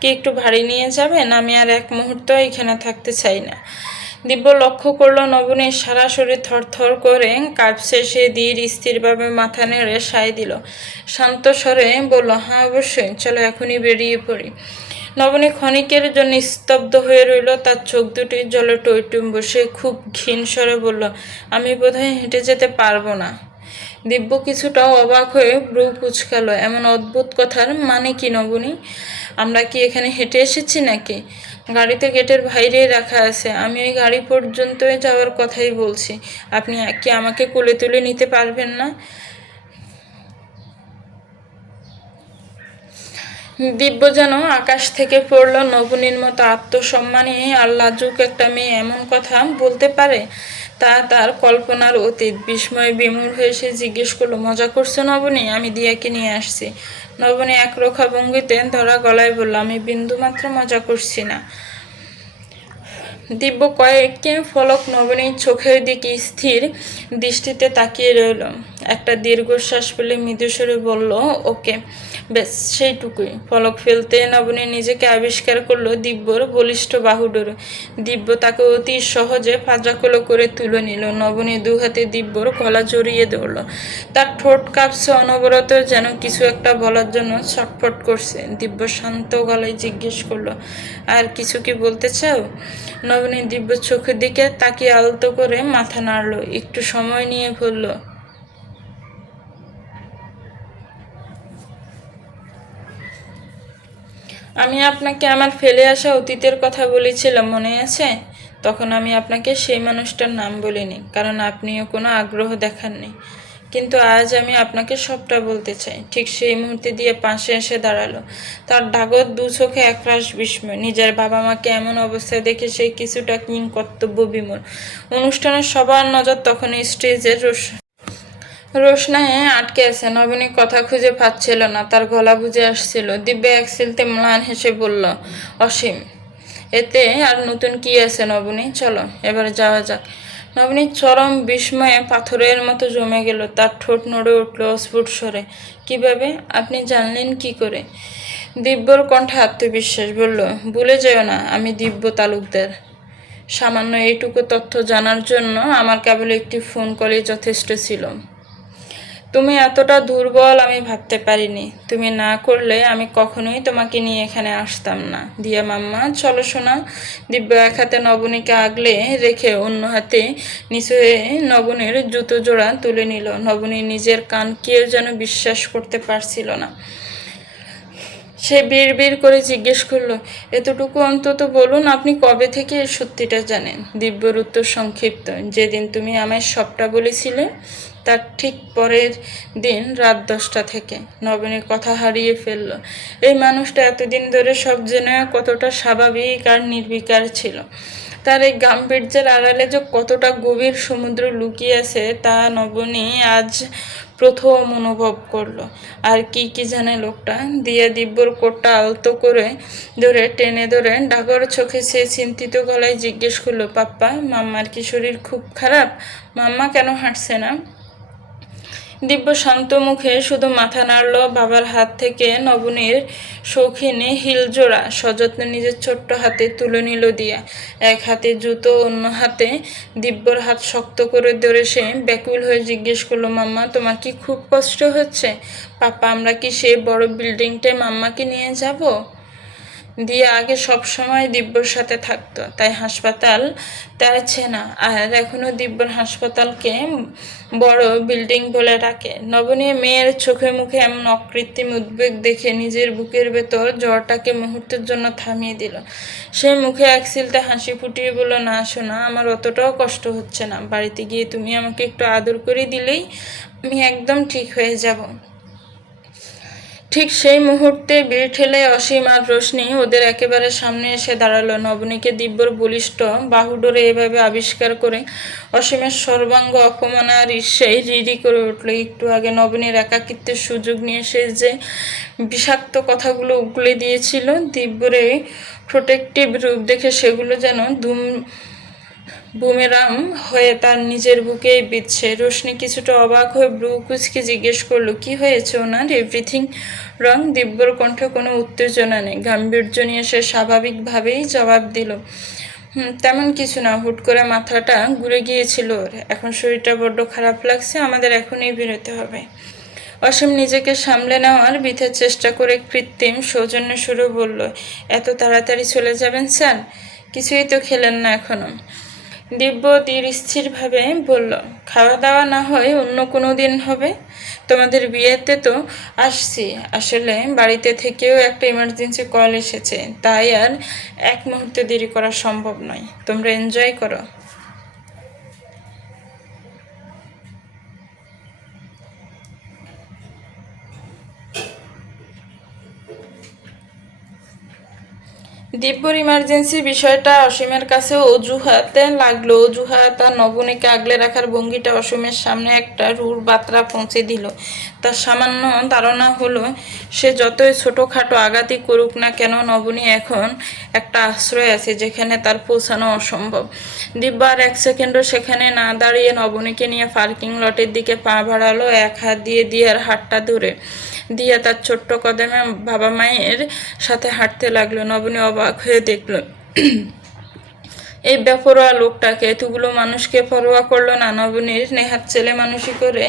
কি একটু ভারী নিয়ে যাবেন? আমি আর এক মুহূর্ত এখানে থাকতে চাই না। দিব্য লক্ষ্য করলো নবনীর সারা শরীর থরথর করে কাঁপছে। সে ধীর স্থিরভাবে মাথা নেড়ে সায় দিল। শান্ত স্বরে বলল, হ্যাঁ অবশ্যই, চলো এখনই বেরিয়ে পড়ি। নবনী ক্ষণিকের জন্য স্তব্ধ হয়ে রইল। তার চোখ দুটি জলে টইটুম্ব। সে খুব ক্ষীণ স্বরে বলল, আমি বোধহয় হেঁটে যেতে পারবো না। দিব্য কিছুটা অবাক হয়ে ভ্রু কুঁচকাল। এমন অদ্ভুত কথার মানে কি নবনী? আমরা কি এখানে হেঁটে এসেছি নাকি? গাড়িতে গেটের বাইরেই রাখা আছে। আমি ওই গাড়ি পর্যন্তই যাওয়ার কথাই বলছি। আপনি কি আমাকে কোলে তুলে নিতে পারবেন না? দিব্য যেন আকাশ থেকে পড়ল। নবনীর মতো আত্মসম্মানী আর লাজুক একটা মেয়ে এমন কথা বলতে পারে? তা তার কল্পনার অতীত। বিস্ময়ে বিমূঢ় হয়ে সে জিজ্ঞেস করলো, মজা করছো নবনী? আমি দিয়াকে নিয়ে আসছি। নবনী একরোখা ভঙ্গিতে ধরা গলায় বলল, আমি বিন্দুমাত্র মজা করছি না। দিব্য কয়েক ফলক নবনীর চোখের দিকে স্থির দৃষ্টিতে তাকিয়ে রইল। একটা দীর্ঘশ্বাস ফেলে মৃদুস্বরে বলল, ওকে, ব্যাস সেইটুকুই। ফলক ফেলতে নবনী নিজেকে আবিষ্কার করলো দিব্যর বলিষ্ঠ বাহুডোরে। দিব্য তাকে অতি সহজে ফাজাকলো করে তুলে নিল। নবনী দু হাতে দিব্যর গলা জড়িয়ে ধরল। তার ঠোঁট কাঁপছে অনবরত, যেন কিছু একটা বলার জন্য ছটফট করছে। দিব্য শান্ত গলায় জিজ্ঞেস করলো, আর কিছু কি বলতে চাও? নবনী দিব্য চোখের দিকে তাকিয়ে আলতো করে মাথা নাড়ল। একটু সময় নিয়ে বলল, আমি আপনাকে আমার ফেলে আসা অতীতের কথা বলেছিলাম, মনে আছে? তখন আমি আপনাকে সেই মানুষটার নাম বলিনি, কারণ আপনিও কোনো আগ্রহ দেখাননি। কিন্তু আজ আমি আপনাকে সবটা বলতে চাই। ঠিক সেই মুহূর্তে দিয়ে পাশে এসে দাঁড়ালো। তার ডাগর দু চোখে একরাশ বিস্ময়। নিজের বাবা মাকে এমন অবস্থায় দেখে সে কিছুটা কর্তব্য বিমূঢ়। অনুষ্ঠানের সবার নজর তখন স্টেজের রোশনায়ে আটকে আছে। নবনী কথা খুঁজে পাচ্ছিল না, তার গলা বুঝে আসছিল। দিব্য এক সিলতে ম্লান হেসে বলল, অসীম, এতে আর নতুন কি আছে নবনী? চলো এবার যাওয়া যাক। নবনীর চরম বিস্ময়ে পাথরের মতো জমে গেল। তার ঠোঁট নড়ে উঠল অস্ফুট স্বরে। কিভাবে? আপনি জানলেন কি করে? দিব্যর কণ্ঠে আত্মবিশ্বাস। বলল, ভুলে যেও না, আমি দিব্য তালুকদার। সামান্য এইটুকু তথ্য জানার জন্য আমার কেবল একটি ফোন কলই যথেষ্ট ছিল। তুমি এতটা দুর্বল আমি ভাবতে পারিনি। তুমি না করলে আমি কখনোই তোমাকে নিয়ে এখানে আসতাম না। দিয়া মাম্মা, চলো শোনা। দিব্য এক হাতে নবনীকে আগলে রেখে অন্য হাতে নিচে নবনীর জুতো জোড়া তুলে নিল। নবনী নিজের কান কেউ যেন বিশ্বাস করতে পারছিল না। সে বিড় করে জিজ্ঞেস করলো, এতটুকু অন্তত বলুন, আপনি কবে থেকে এই সত্যিটা জানেন? দিব্যর উত্তর সংক্ষিপ্ত, যেদিন তুমি আমায় সবটা বলেছিলে তার ঠিক পরের দিন রাত 10টা থেকে। নবনীর কথা হারিয়ে ফেলল। এই মানুষটা এতদিন ধরে সব জেনে কতটা স্বাভাবিক আর নির্বিকার ছিল। তার এই গাম্ভীর্যের আড়ালে যে কতটা গভীর সমুদ্র লুকিয়ে আছে তা নবনী আজ প্রথম অনুভব করলো। আর কি কি জানে লোকটা? দিয়া দিব্যর কোটটা আলতো করে টেনে ধরে ডাগর চোখে সে চিন্তিত গলায় জিজ্ঞেস করলো, পাপ্পা, মাম্মার কি শরীর খুব খারাপ? মাম্মা কেন হাঁটছে না? দিব্য শান্ত মুখে শুধু মাথা নাড়ল। বাবার হাত থেকে নবনীর শৌখিনে হিলজোড়া সযত্নে নিজের ছোট্ট হাতে তুলে নিল দিয়া। এক হাতে জুতো, অন্য হাতে দিব্যর হাত শক্ত করে ধরে সে ব্যাকুল হয়ে জিজ্ঞেস করলো, মাম্মা, তোমার কি খুব কষ্ট হচ্ছে? পাপা, আমরা কি সেই বড় বিল্ডিংটায় মাম্মাকে নিয়ে যাব? দিয়া আগে সব সময় দিব্যর সাথে থাকতো, তাই হাসপাতাল তার চেনা। আর এখনো দিব্যর হাসপাতালকে বড় বিল্ডিং বলে ডাকে। নবনী মেয়ের চোখে মুখে এমন অকৃত্রিম উদ্বেগ দেখে নিজের বুকের ভেতর জ্বরটাকে মুহূর্তের জন্য থামিয়ে দিল। সে মুখে এক সিলতে হাসি ফুটিয়ে বলল, না শোনা, আমার অতটাও কষ্ট হচ্ছে না। বাড়িতে গিয়ে তুমি আমাকে একটু আদর করে দিলেই আমি একদম ঠিক হয়ে যাব। ঠিক সেই মুহূর্তে ভিড় ঠেলে অসীম আর রোশনি ওদের একেবারে সামনে এসে দাঁড়ালো। নবনীকে দিব্যর বলিষ্ঠ বাহুডোরে এভাবে আবিষ্কার করে অসীমের সর্বাঙ্গ অপমান আর ঈর্ষায় রিরি করে উঠল। একটু আগে নবনীর একাকিত্বের সুযোগ নিয়ে সে যে বিষাক্ত কথাগুলো উগলে দিয়েছিল, দিব্যর এই প্রোটেক্টিভ রূপ দেখে সেগুলো যেন বুমেরাং হয়ে তার নিজের বুকেই বিঁধছে। রোশনি কিছুটা অবাক হয়ে ব্রু কুচকে জিজ্ঞেস করলো, কি হয়েছে ওনার? এভরিথিং রং? দিব্যর কণ্ঠে কোনো উত্তেজনা নেই। গাম্ভীর্য নিয়ে সে স্বাভাবিকভাবেই জবাব দিল, তেমন কিছু না, হুট করে মাথাটা ঘুরে গিয়েছিল ওর। এখন শরীরটা বড্ড খারাপ লাগছে, আমাদের এখনই বেরোতে হবে। অসীম নিজেকে সামলে নেওয়ার বৃথা চেষ্টা করে কৃত্রিম সৌজন্য সুরে বলল, এত তাড়াতাড়ি চলে যাবেন স্যার? কিছুই তো খেলেন না এখনো। দিব্য স্থিরভাবে বলল, খাওয়া দাওয়া না হয় অন্য কোনো দিন হবে। তোমাদের বিয়েতে তো আসছি, আসলে বাড়িতে থেকেও একটা ইমার্জেন্সি কল এসেছে, তাই আর এক মুহূর্তে দেরি করা সম্ভব নয়। তোমরা এনজয় করো। দিব্যর ইমার্জেন্সি বিষয়টা অসীমের কাছে অজুহাতে লাগলো। অজুহাত আর নবনীকে আগলে রাখার ভঙ্গিটা অসীমের সামনে একটা রূঢ় বার্তা পৌঁছে দিল। তার সামান্য ধারণা হলো সে যতই ছোটোখাটো আঘাতই করুক না কেন, নবনী এখন একটা আশ্রয় আছে যেখানে তার পৌঁছানো অসম্ভব। দিব্য আর এক সেকেন্ডও সেখানে না দাঁড়িয়ে নবনীকে নিয়ে পার্কিং লটের দিকে পা বাড়ালো, এক হাত দিয়ে দিয়ার হাতটা ধরে। দিয়া তার ছোট্ট কদমে বাবা মায়ের সাথে হাঁটতে লাগলো। নবনী অবাক হয়ে দেখল এই বেপরোয়া লোকটাকে, এতগুলো মানুষকে পরোয়া করলো না। নবনীর নেহাত ছেলে মানুষই করে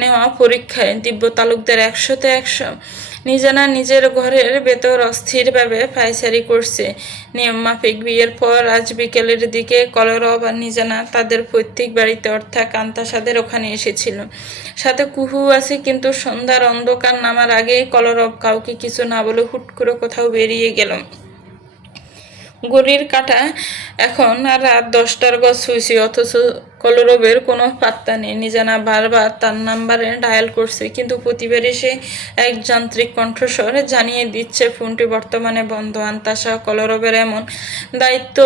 নেওয়া পরীক্ষায় দিব্য তালুকদার 100-তে 100। নিজেনা নিজের ঘরের ভেতর অস্থিরভাবে পায়চারি করছে। নিয়ম মাফিক বিয়ের পর আজ বিকেলের দিকে কলরব আর নিজেনা তাদের পৈতৃক বাড়িতে অর্থাৎ কান্তাসাদের ওখানে এসেছিল। সাথে কুহু আছে, কিন্তু সন্ধ্যার অন্ধকার নামার আগেই কলরব কাউকে কিছু না বলে হুট করে কোথাও বেরিয়ে গেল। ঘড়ির কাঁটা এখন আর রাত 10টার গজ ছুঁইছে, অথচ কলরবের কোনো পাত্তা নেই। নিজেনা বারবার তার নাম্বারে ডায়াল করছে, কিন্তু প্রতিবারই সে এক যান্ত্রিক কণ্ঠস্বর জানিয়ে দিচ্ছে ফোনটি বর্তমানে বন্ধ। আন্তাসা কলরবের এমন দায়িত্ব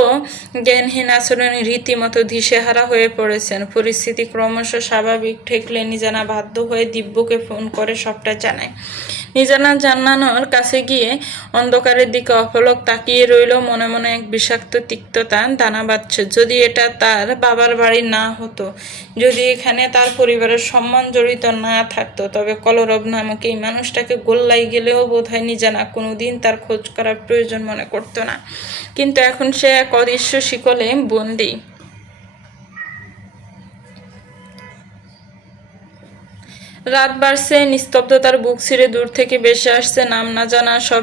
জ্ঞানহীন আচরণে রীতিমতো দিশেহারা হয়ে পড়েছেন। পরিস্থিতি ক্রমশ স্বাভাবিক ঠেকলে নিজেনা বাধ্য হয়ে দিব্যকে ফোন করে সবটা জানায়। নিজেনা জানানোর কাছে গিয়ে অন্ধকারের দিকে অপলক তাকিয়ে রইল, মনে মনে এক বিষাক্ত তিক্ততা দানা বাঁধছে। যদি এটা তার বাবার বাড়ি না হতো, যদি এখানে তার পরিবারের সম্মান জড়িত না থাকতো, তবে কলরব নামক এই মানুষটাকে গোল্লাই গেলেও বোধহয় নিজেনা কোনোদিন তার খোঁজ করার প্রয়োজন মনে করতো না। কিন্তু এখন সে এক অদৃশ্য শিকলে বন্দী। রাত বাড়ছে, নিস্তব্ধতার বুক ছিঁড়ে দূর থেকে ভেসে আসছে নাম না জানা সব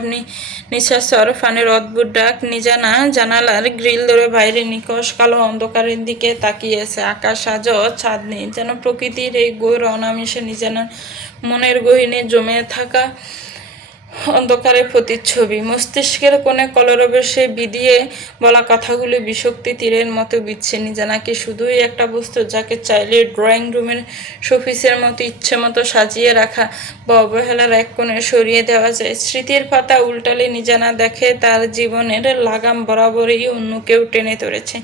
নিশাচর ফানের অদ্ভুত ডাক। নিজানা জানালার গ্রিল ধরে বাইরে নিকশ কালো অন্ধকারের দিকে তাকিয়েছে। আকাশ আজও চাঁদ নেই, যেন প্রকৃতির এই ঘোর অনামিষে নিজানার মনের গহীনে জমে থাকা অন্ধকারের প্রতিচ্ছবি। মস্তিষ্কের কোণে কলরবের সে বিধিয়ে বলা কথাগুলো বিষক্তি তীরের মতো বিচ্ছে। নিজেনাকে শুধুই একটা বস্তু যাকে চাইলে ড্রয়িং রুমের শোপিসের মতো ইচ্ছে মতো সাজিয়ে রাখা বা অবহেলার এক কোণে সরিয়ে দেওয়া যায়। স্মৃতির পাতা উল্টালে নিজেনা দেখে তার জীবনের লাগাম বরাবরই অন্য কেউ টেনে ধরেছে।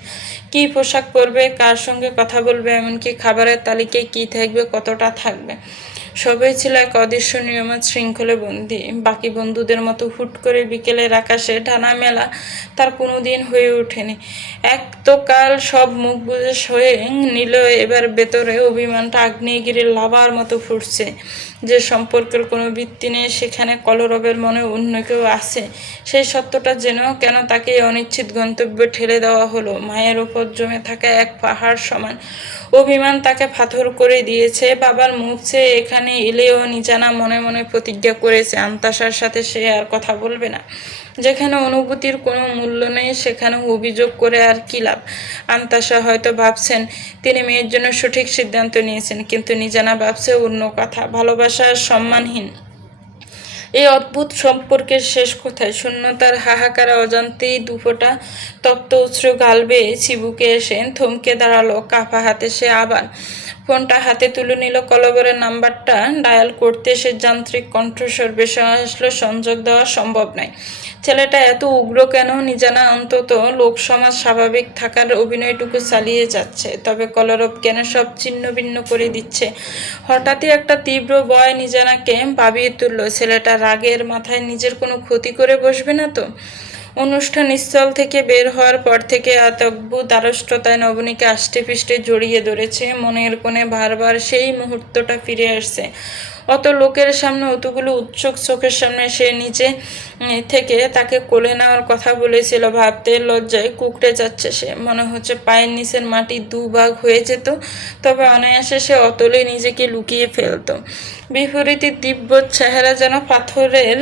কী পোশাক পরবে, কার সঙ্গে কথা বলবে, এমনকি খাবারের তালিকায় কী থাকবে, কতটা থাকবে, সবাই ছিল এক অদৃশ্য নিয়মের শৃঙ্খলে বন্দী। বাকি বন্ধুদের মতো হুট করে বিকেলের আকাশে ডানা মেলা তার কোনোদিন হয়ে ওঠেনি। এক তো কাল সব মুখ বুঝে সয়ে নিল, এবার ভেতরে অভিমানটা আগ্নেয়গিরির লাভার মতো ফুটছে। যে সম্পর্কের কোনো ভিত্তি নেই, সেখানে কলরবের মনে অন্য কেউ আছে, সেই সত্যটা যেন কেন তাকে অনিশ্চিত গন্তব্যে ঠেলে দেওয়া হলো। মায়ের ওপর জমে থাকা এক পাহাড় সমান অভিমান তাকে পাথর করে দিয়েছে। বাবার মুখ চেয়ে এখানে এলেও নিজানা মনে মনে প্রতিজ্ঞা করেছে আন্তাসার সাথে সে আর কথা বলবে না। যেখানে অনুভূতির কোনো মূল্য নেই, সেখানে অভিযোগ করে আর কি লাভ। আন্তাসা হয়তো ভাবছেন তিনি মেয়ের জন্য সঠিক সিদ্ধান্ত নিয়েছেন, কিন্তু নিজানা ভাবছে অন্য কথা, ভালোবাসা আর সম্মানহীন এই অদ্ভুত সম্পর্কের শেষ কোথায়। শূন্যতার হাহাকারে অজান্তেই দুফোঁটা তপ্ত অশ্রু গাল বেয়ে চিবুকে এসে থমকে দাঁড়ালো। কাঁপা হাতে সে আবার ফোনটা হাতে তুলে নিল। কলবরের নাম্বারটা ডায়াল করতে সে যান্ত্রিক কণ্ঠস্বর বেশি আসলো, সংযোগ দেওয়া সম্ভব নয়। ছেলেটা এত উগ্র কেন? নিজানা অন্তত লোকসমাজ স্বাভাবিক থাকার অভিনয়টুকু চালিয়ে যাচ্ছে, তবে কলরব কেন সব ছিন্ন ভিন্ন করে দিচ্ছে? হঠাৎই একটা তীব্র ভয় নিজানাকে ভাবিয়ে তুলল। ছেলেটা রাগের মাথায় নিজের কোনো ক্ষতি করে বসবে না তো? অনুষ্ঠান স্থল থেকে বের হওয়ার পর থেকে এত অদ্ভুত আড়ষ্টতায় নবনীকে আষ্টে পিষ্টে জড়িয়ে ধরেছে। মনের কোণে বারবার সেই মুহূর্তটা ফিরে আসছে। অত লোকের সামনে, অতগুলো উৎসুক চোখের সামনে সে নিচে থেকে তাকে কোলে নেওয়ার কথা বলেছিল। ভাবতে লজ্জায় কুঁকড়ে যাচ্ছে সে। মনে হচ্ছে পায়ের নিচের মাটি দুভাগ হয়ে যেত, তবে অনায়াসে সে অতলে নিজেকে লুকিয়ে ফেলত। বিপরীতে দিব্য চেহারা যেন পাথরের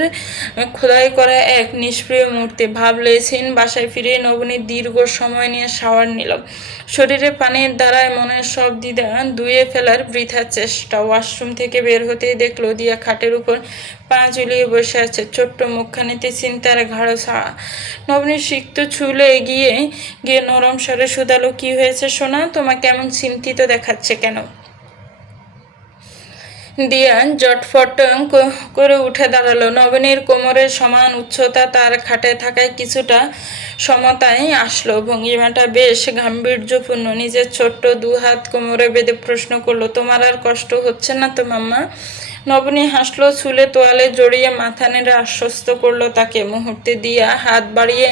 খোদাই করা এক নিষ্প্রিয় মূর্তি। ভাবলেছেন বাসায় ফিরে নবনী দীর্ঘ সময় নিয়ে শাওয়ার নিল। শরীরে পানির দ্বারায় মনের সব দ্বিধা ধুয়ে ফেলার বৃথা চেষ্টা। ওয়াশরুম থেকে বের হতেই দেখলো দিয়া খাটের উপর পা ঝুলিয়ে বসে আছে, ছোট্ট মুখখানিতে চিন্তার গাঢ় ছায়া। নবনী সিক্ত ছুলে এগিয়ে গিয়ে নরম স্বরে শুধালো, কি হয়েছে সোনা? তোমাকে এমন চিন্তিত দেখাচ্ছে কেন? দিয়া জটফট করে উঠে দাঁড়ালো। নবনীর কোমরের সমান উচ্চতা তার খাটে থাকায় কিছুটা সমতায় আসলো। ভঙ্গিমাটা বেশ গাম্ভীর্যপূর্ণ। নিজের ছোট্ট দু হাত কোমরে বেঁধে প্রশ্ন করলো, তোমার আর কষ্ট হচ্ছে না তো মাম্মা? নবনী হাসলো, চুলে তোয়ালে জড়িয়ে মাথা নেড়ে আশ্বস্ত করলো তাকে। মুহূর্তে দিয়া হাত বাড়িয়ে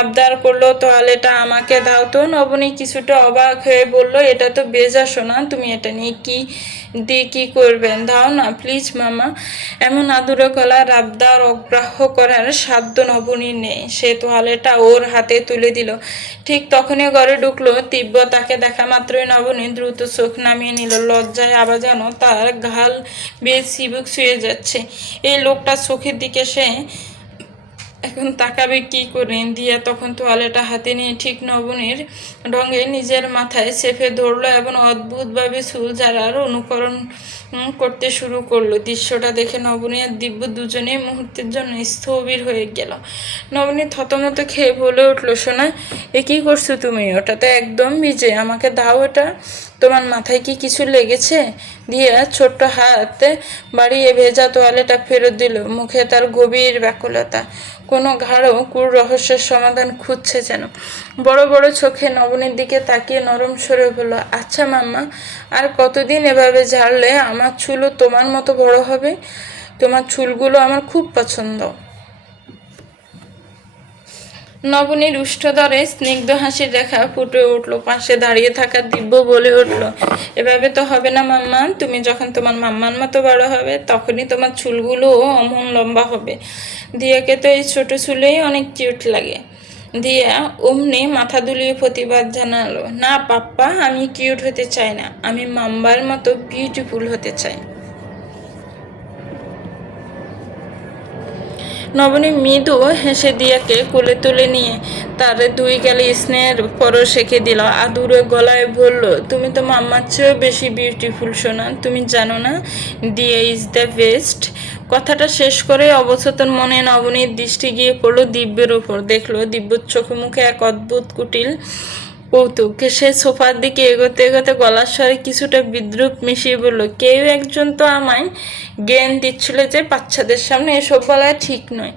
আবদার করলো, তোয়ালেটা আমাকে দাও তো। নবনী কিছুটা অবাক হয়ে বলল, এটা তো বেজা সোনা, তুমি এটা নিয়ে কি করবেন? দাও না প্লিজ মামা। এমন আদুরে গলার আবদার অগ্রাহ্য করার সাধ্য নবনীর নেই। সে তোয়ালেটা ওর হাতে তুলে দিল। ঠিক তখনই ঘরে ঢুকলো তিব্ব। তাকে দেখা মাত্রই নবনী দ্রুত চোখ নামিয়ে নিল। লজ্জায় আবার যেন তার গাল বেয়ে চিবুক ছুঁয়ে যাচ্ছে। এই লোকটা চোখের দিকে সে এখন তাকাবে কি করে? দিয়া তখন তোয়ালেটা হাতে নিয়ে ঠিক নবনীর ঢঙ্গে নিজের মাথায় চেপে ধরলো এবং অদ্ভুতভাবে চুল ঝাড়ার অনুকরণ করতে শুরু করলো। দৃশ্যটা দেখে নবনী আর দিব্য দুজনেই মুহূর্তের জন্য স্থবির হয়ে গেল। নবনী থতমত খেয়ে বলে উঠলো, সোনা এ কী করছো তুমি? ওটা তো একদম ভিজে, আমাকে দাও ওটা। তোমার মাথায় কি কিছু লেগেছে? দিয়া ছোট্ট হাতে বাড়িয়ে ভেজা তোয়ালেটা ফেরত দিল। মুখে তার গভীর ব্যাকুলতা। কোনো গাঢ় কুর রহস্যের সমাধান খুঁজছে যেন। বড় বড় চোখে নবনীর দিকে তাকিয়ে নরম স্বরে বলল, আচ্ছা মাম্মা, আর কতদিন এভাবে ঝাড়লে আমার চুলও তোমার মতো বড় হবে? তোমার চুলগুলো আমার খুব পছন্দ। নবনীর উষ্ঠদরে স্নিগ্ধ হাসির রেখা ফুটে উঠল। পাশে দাঁড়িয়ে থাকা দিব্য বলে উঠল, এভাবে তো হবে না মাম্মা, তুমি যখন তোমার মাম্মার মতো বড় হবে তখনই তোমার চুলগুলোও অমন লম্বা হবে। দিয়াকে তো এই ছোট চুলেই অনেক কিউট লাগে। দিয়া অমনি মাথা দুলিয়ে প্রতিবাদ জানালো, না পাপ্পা, আমি কিউট হতে চাই না, আমি মাম্বার মতো বিউটিফুল হতে চাই। নবনী মৃদু হেসে দিয়াকে কোলে তুলে নিয়ে তার দুই গালে স্নেহের পরশ রেখে দিল। আদুরে গলায় বলল, তুমি তো মাম্মার চেয়েও বেশি বিউটিফুল সোনা, তুমি জানো না? দিয়া ইজ দ্য বেস্ট। কথাটা শেষ করে অবচেতন মনে নবনীর দৃষ্টি গিয়ে পড়লো দিব্যের উপর। দেখলো দিব্যর চোখে মুখে এক অদ্ভুত কুটিল কৌতুক। সে সোফার দিকে এগোতে এগোতে গলার স্বরে কিছুটা বিদ্রুপ মিশিয়ে বলল, কেউ একজন তো আমায় জ্ঞান দিচ্ছিল যে বাচ্চাদের সামনে এসব বলা ঠিক নয়।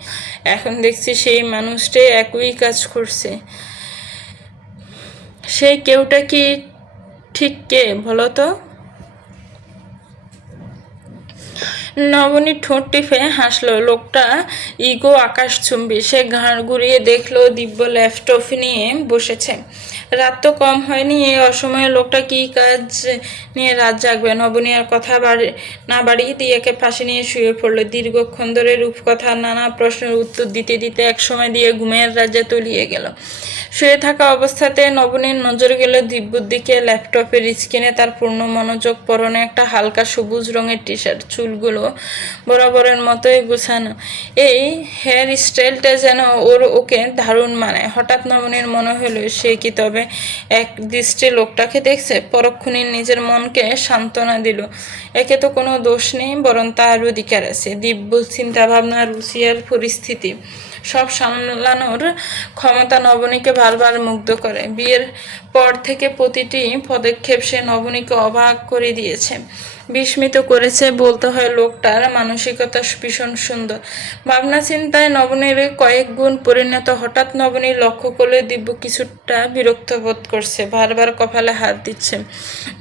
এখন দেখছি সেই মানুষটাই একই কাজ করছে। সেই কেউটা কি ঠিক কে বলো তো? নবনী ঠোঁট টিপে হাসলো। লোকটা ইগো আকাশচুম্বী। সে ঘাড় ঘুরিয়ে দেখলো দিব্য ল্যাপটপ নিয়ে বসেছে। রাত তো কম হয়নি, এই অসময়ে লোকটা কি কাজ নিয়ে রাত জাগবে? নবনী আর কথা না বাড়িয়ে দিয়াকে পাশে নিয়ে শুয়ে পড়লো। দীর্ঘক্ষণ ধরে রূপকথা নানা প্রশ্নের উত্তর দিতে দিতে একসময় দিয়ে ঘুমের রাজ্যে তলিয়ে গেল। শুয়ে থাকা অবস্থাতে নবনীর নজর গেল দিব্যর দিকে। ল্যাপটপের স্ক্রিনে তার পূর্ণ মনোযোগ। পরনে একটা হালকা সবুজ রঙের টি শার্ট, চুলগুলো বরাবরের মতোই গোছানো। এই হেয়ার স্টাইলটা যেন ওকে দারুণ মানায়। হঠাৎ নবনীর মনে হলো, সে কি তবে এক দৃষ্টি লোকটাকে দেখছে? পরক্ষণে নিজের মনকে সান্ত্বনা দিল, একে তো কোনো দোষ নেই, বরং তার অধিকার আছে। দিব্য চিন্তাভাবনা, রুচি আর পরিস্থিতি সব সামলানোর ক্ষমতা নবনীকে বারবার মুগ্ধ করে। বিয়ের পর থেকে প্রতিটি পদক্ষেপ সে নবনীকে অবাক করে দিয়েছে, বিস্মিত করেছে বলতে হয়। লোকটার মানসিকতা ভীষণ সুন্দর। ভাবনা চিন্তায় নবনীর কয়েক গুণ পরিণত। হঠাৎ নবনী লক্ষ্য করলে দিব্য কিছুটা বিরক্ত বোধ করছে, বারবার কপালে হাত দিচ্ছে।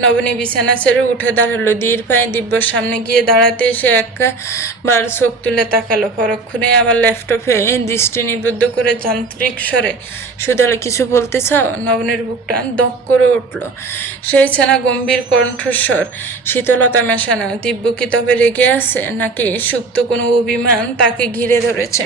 নবনী বিছানা ছেড়ে উঠে দাঁড়ালো। ধীর পায়ে দিব্যর সামনে গিয়ে দাঁড়াতে সে একবার চোখ তুলে তাকালো। পরক্ষণে আবার ল্যাপটপে দৃষ্টি নিবদ্ধ করে যান্ত্রিক স্বরে শুধালো, কিছু বলতে চাও? নবনীর বুকটা দক করে উঠল। সেই ছেনা গম্ভীর কণ্ঠস্বর, শীতলতা মেশানো। দিব্য কি তবে রেগে আছে, নাকি সুপ্ত কোনো অভিমান তাকে ঘিরে ধরেছে?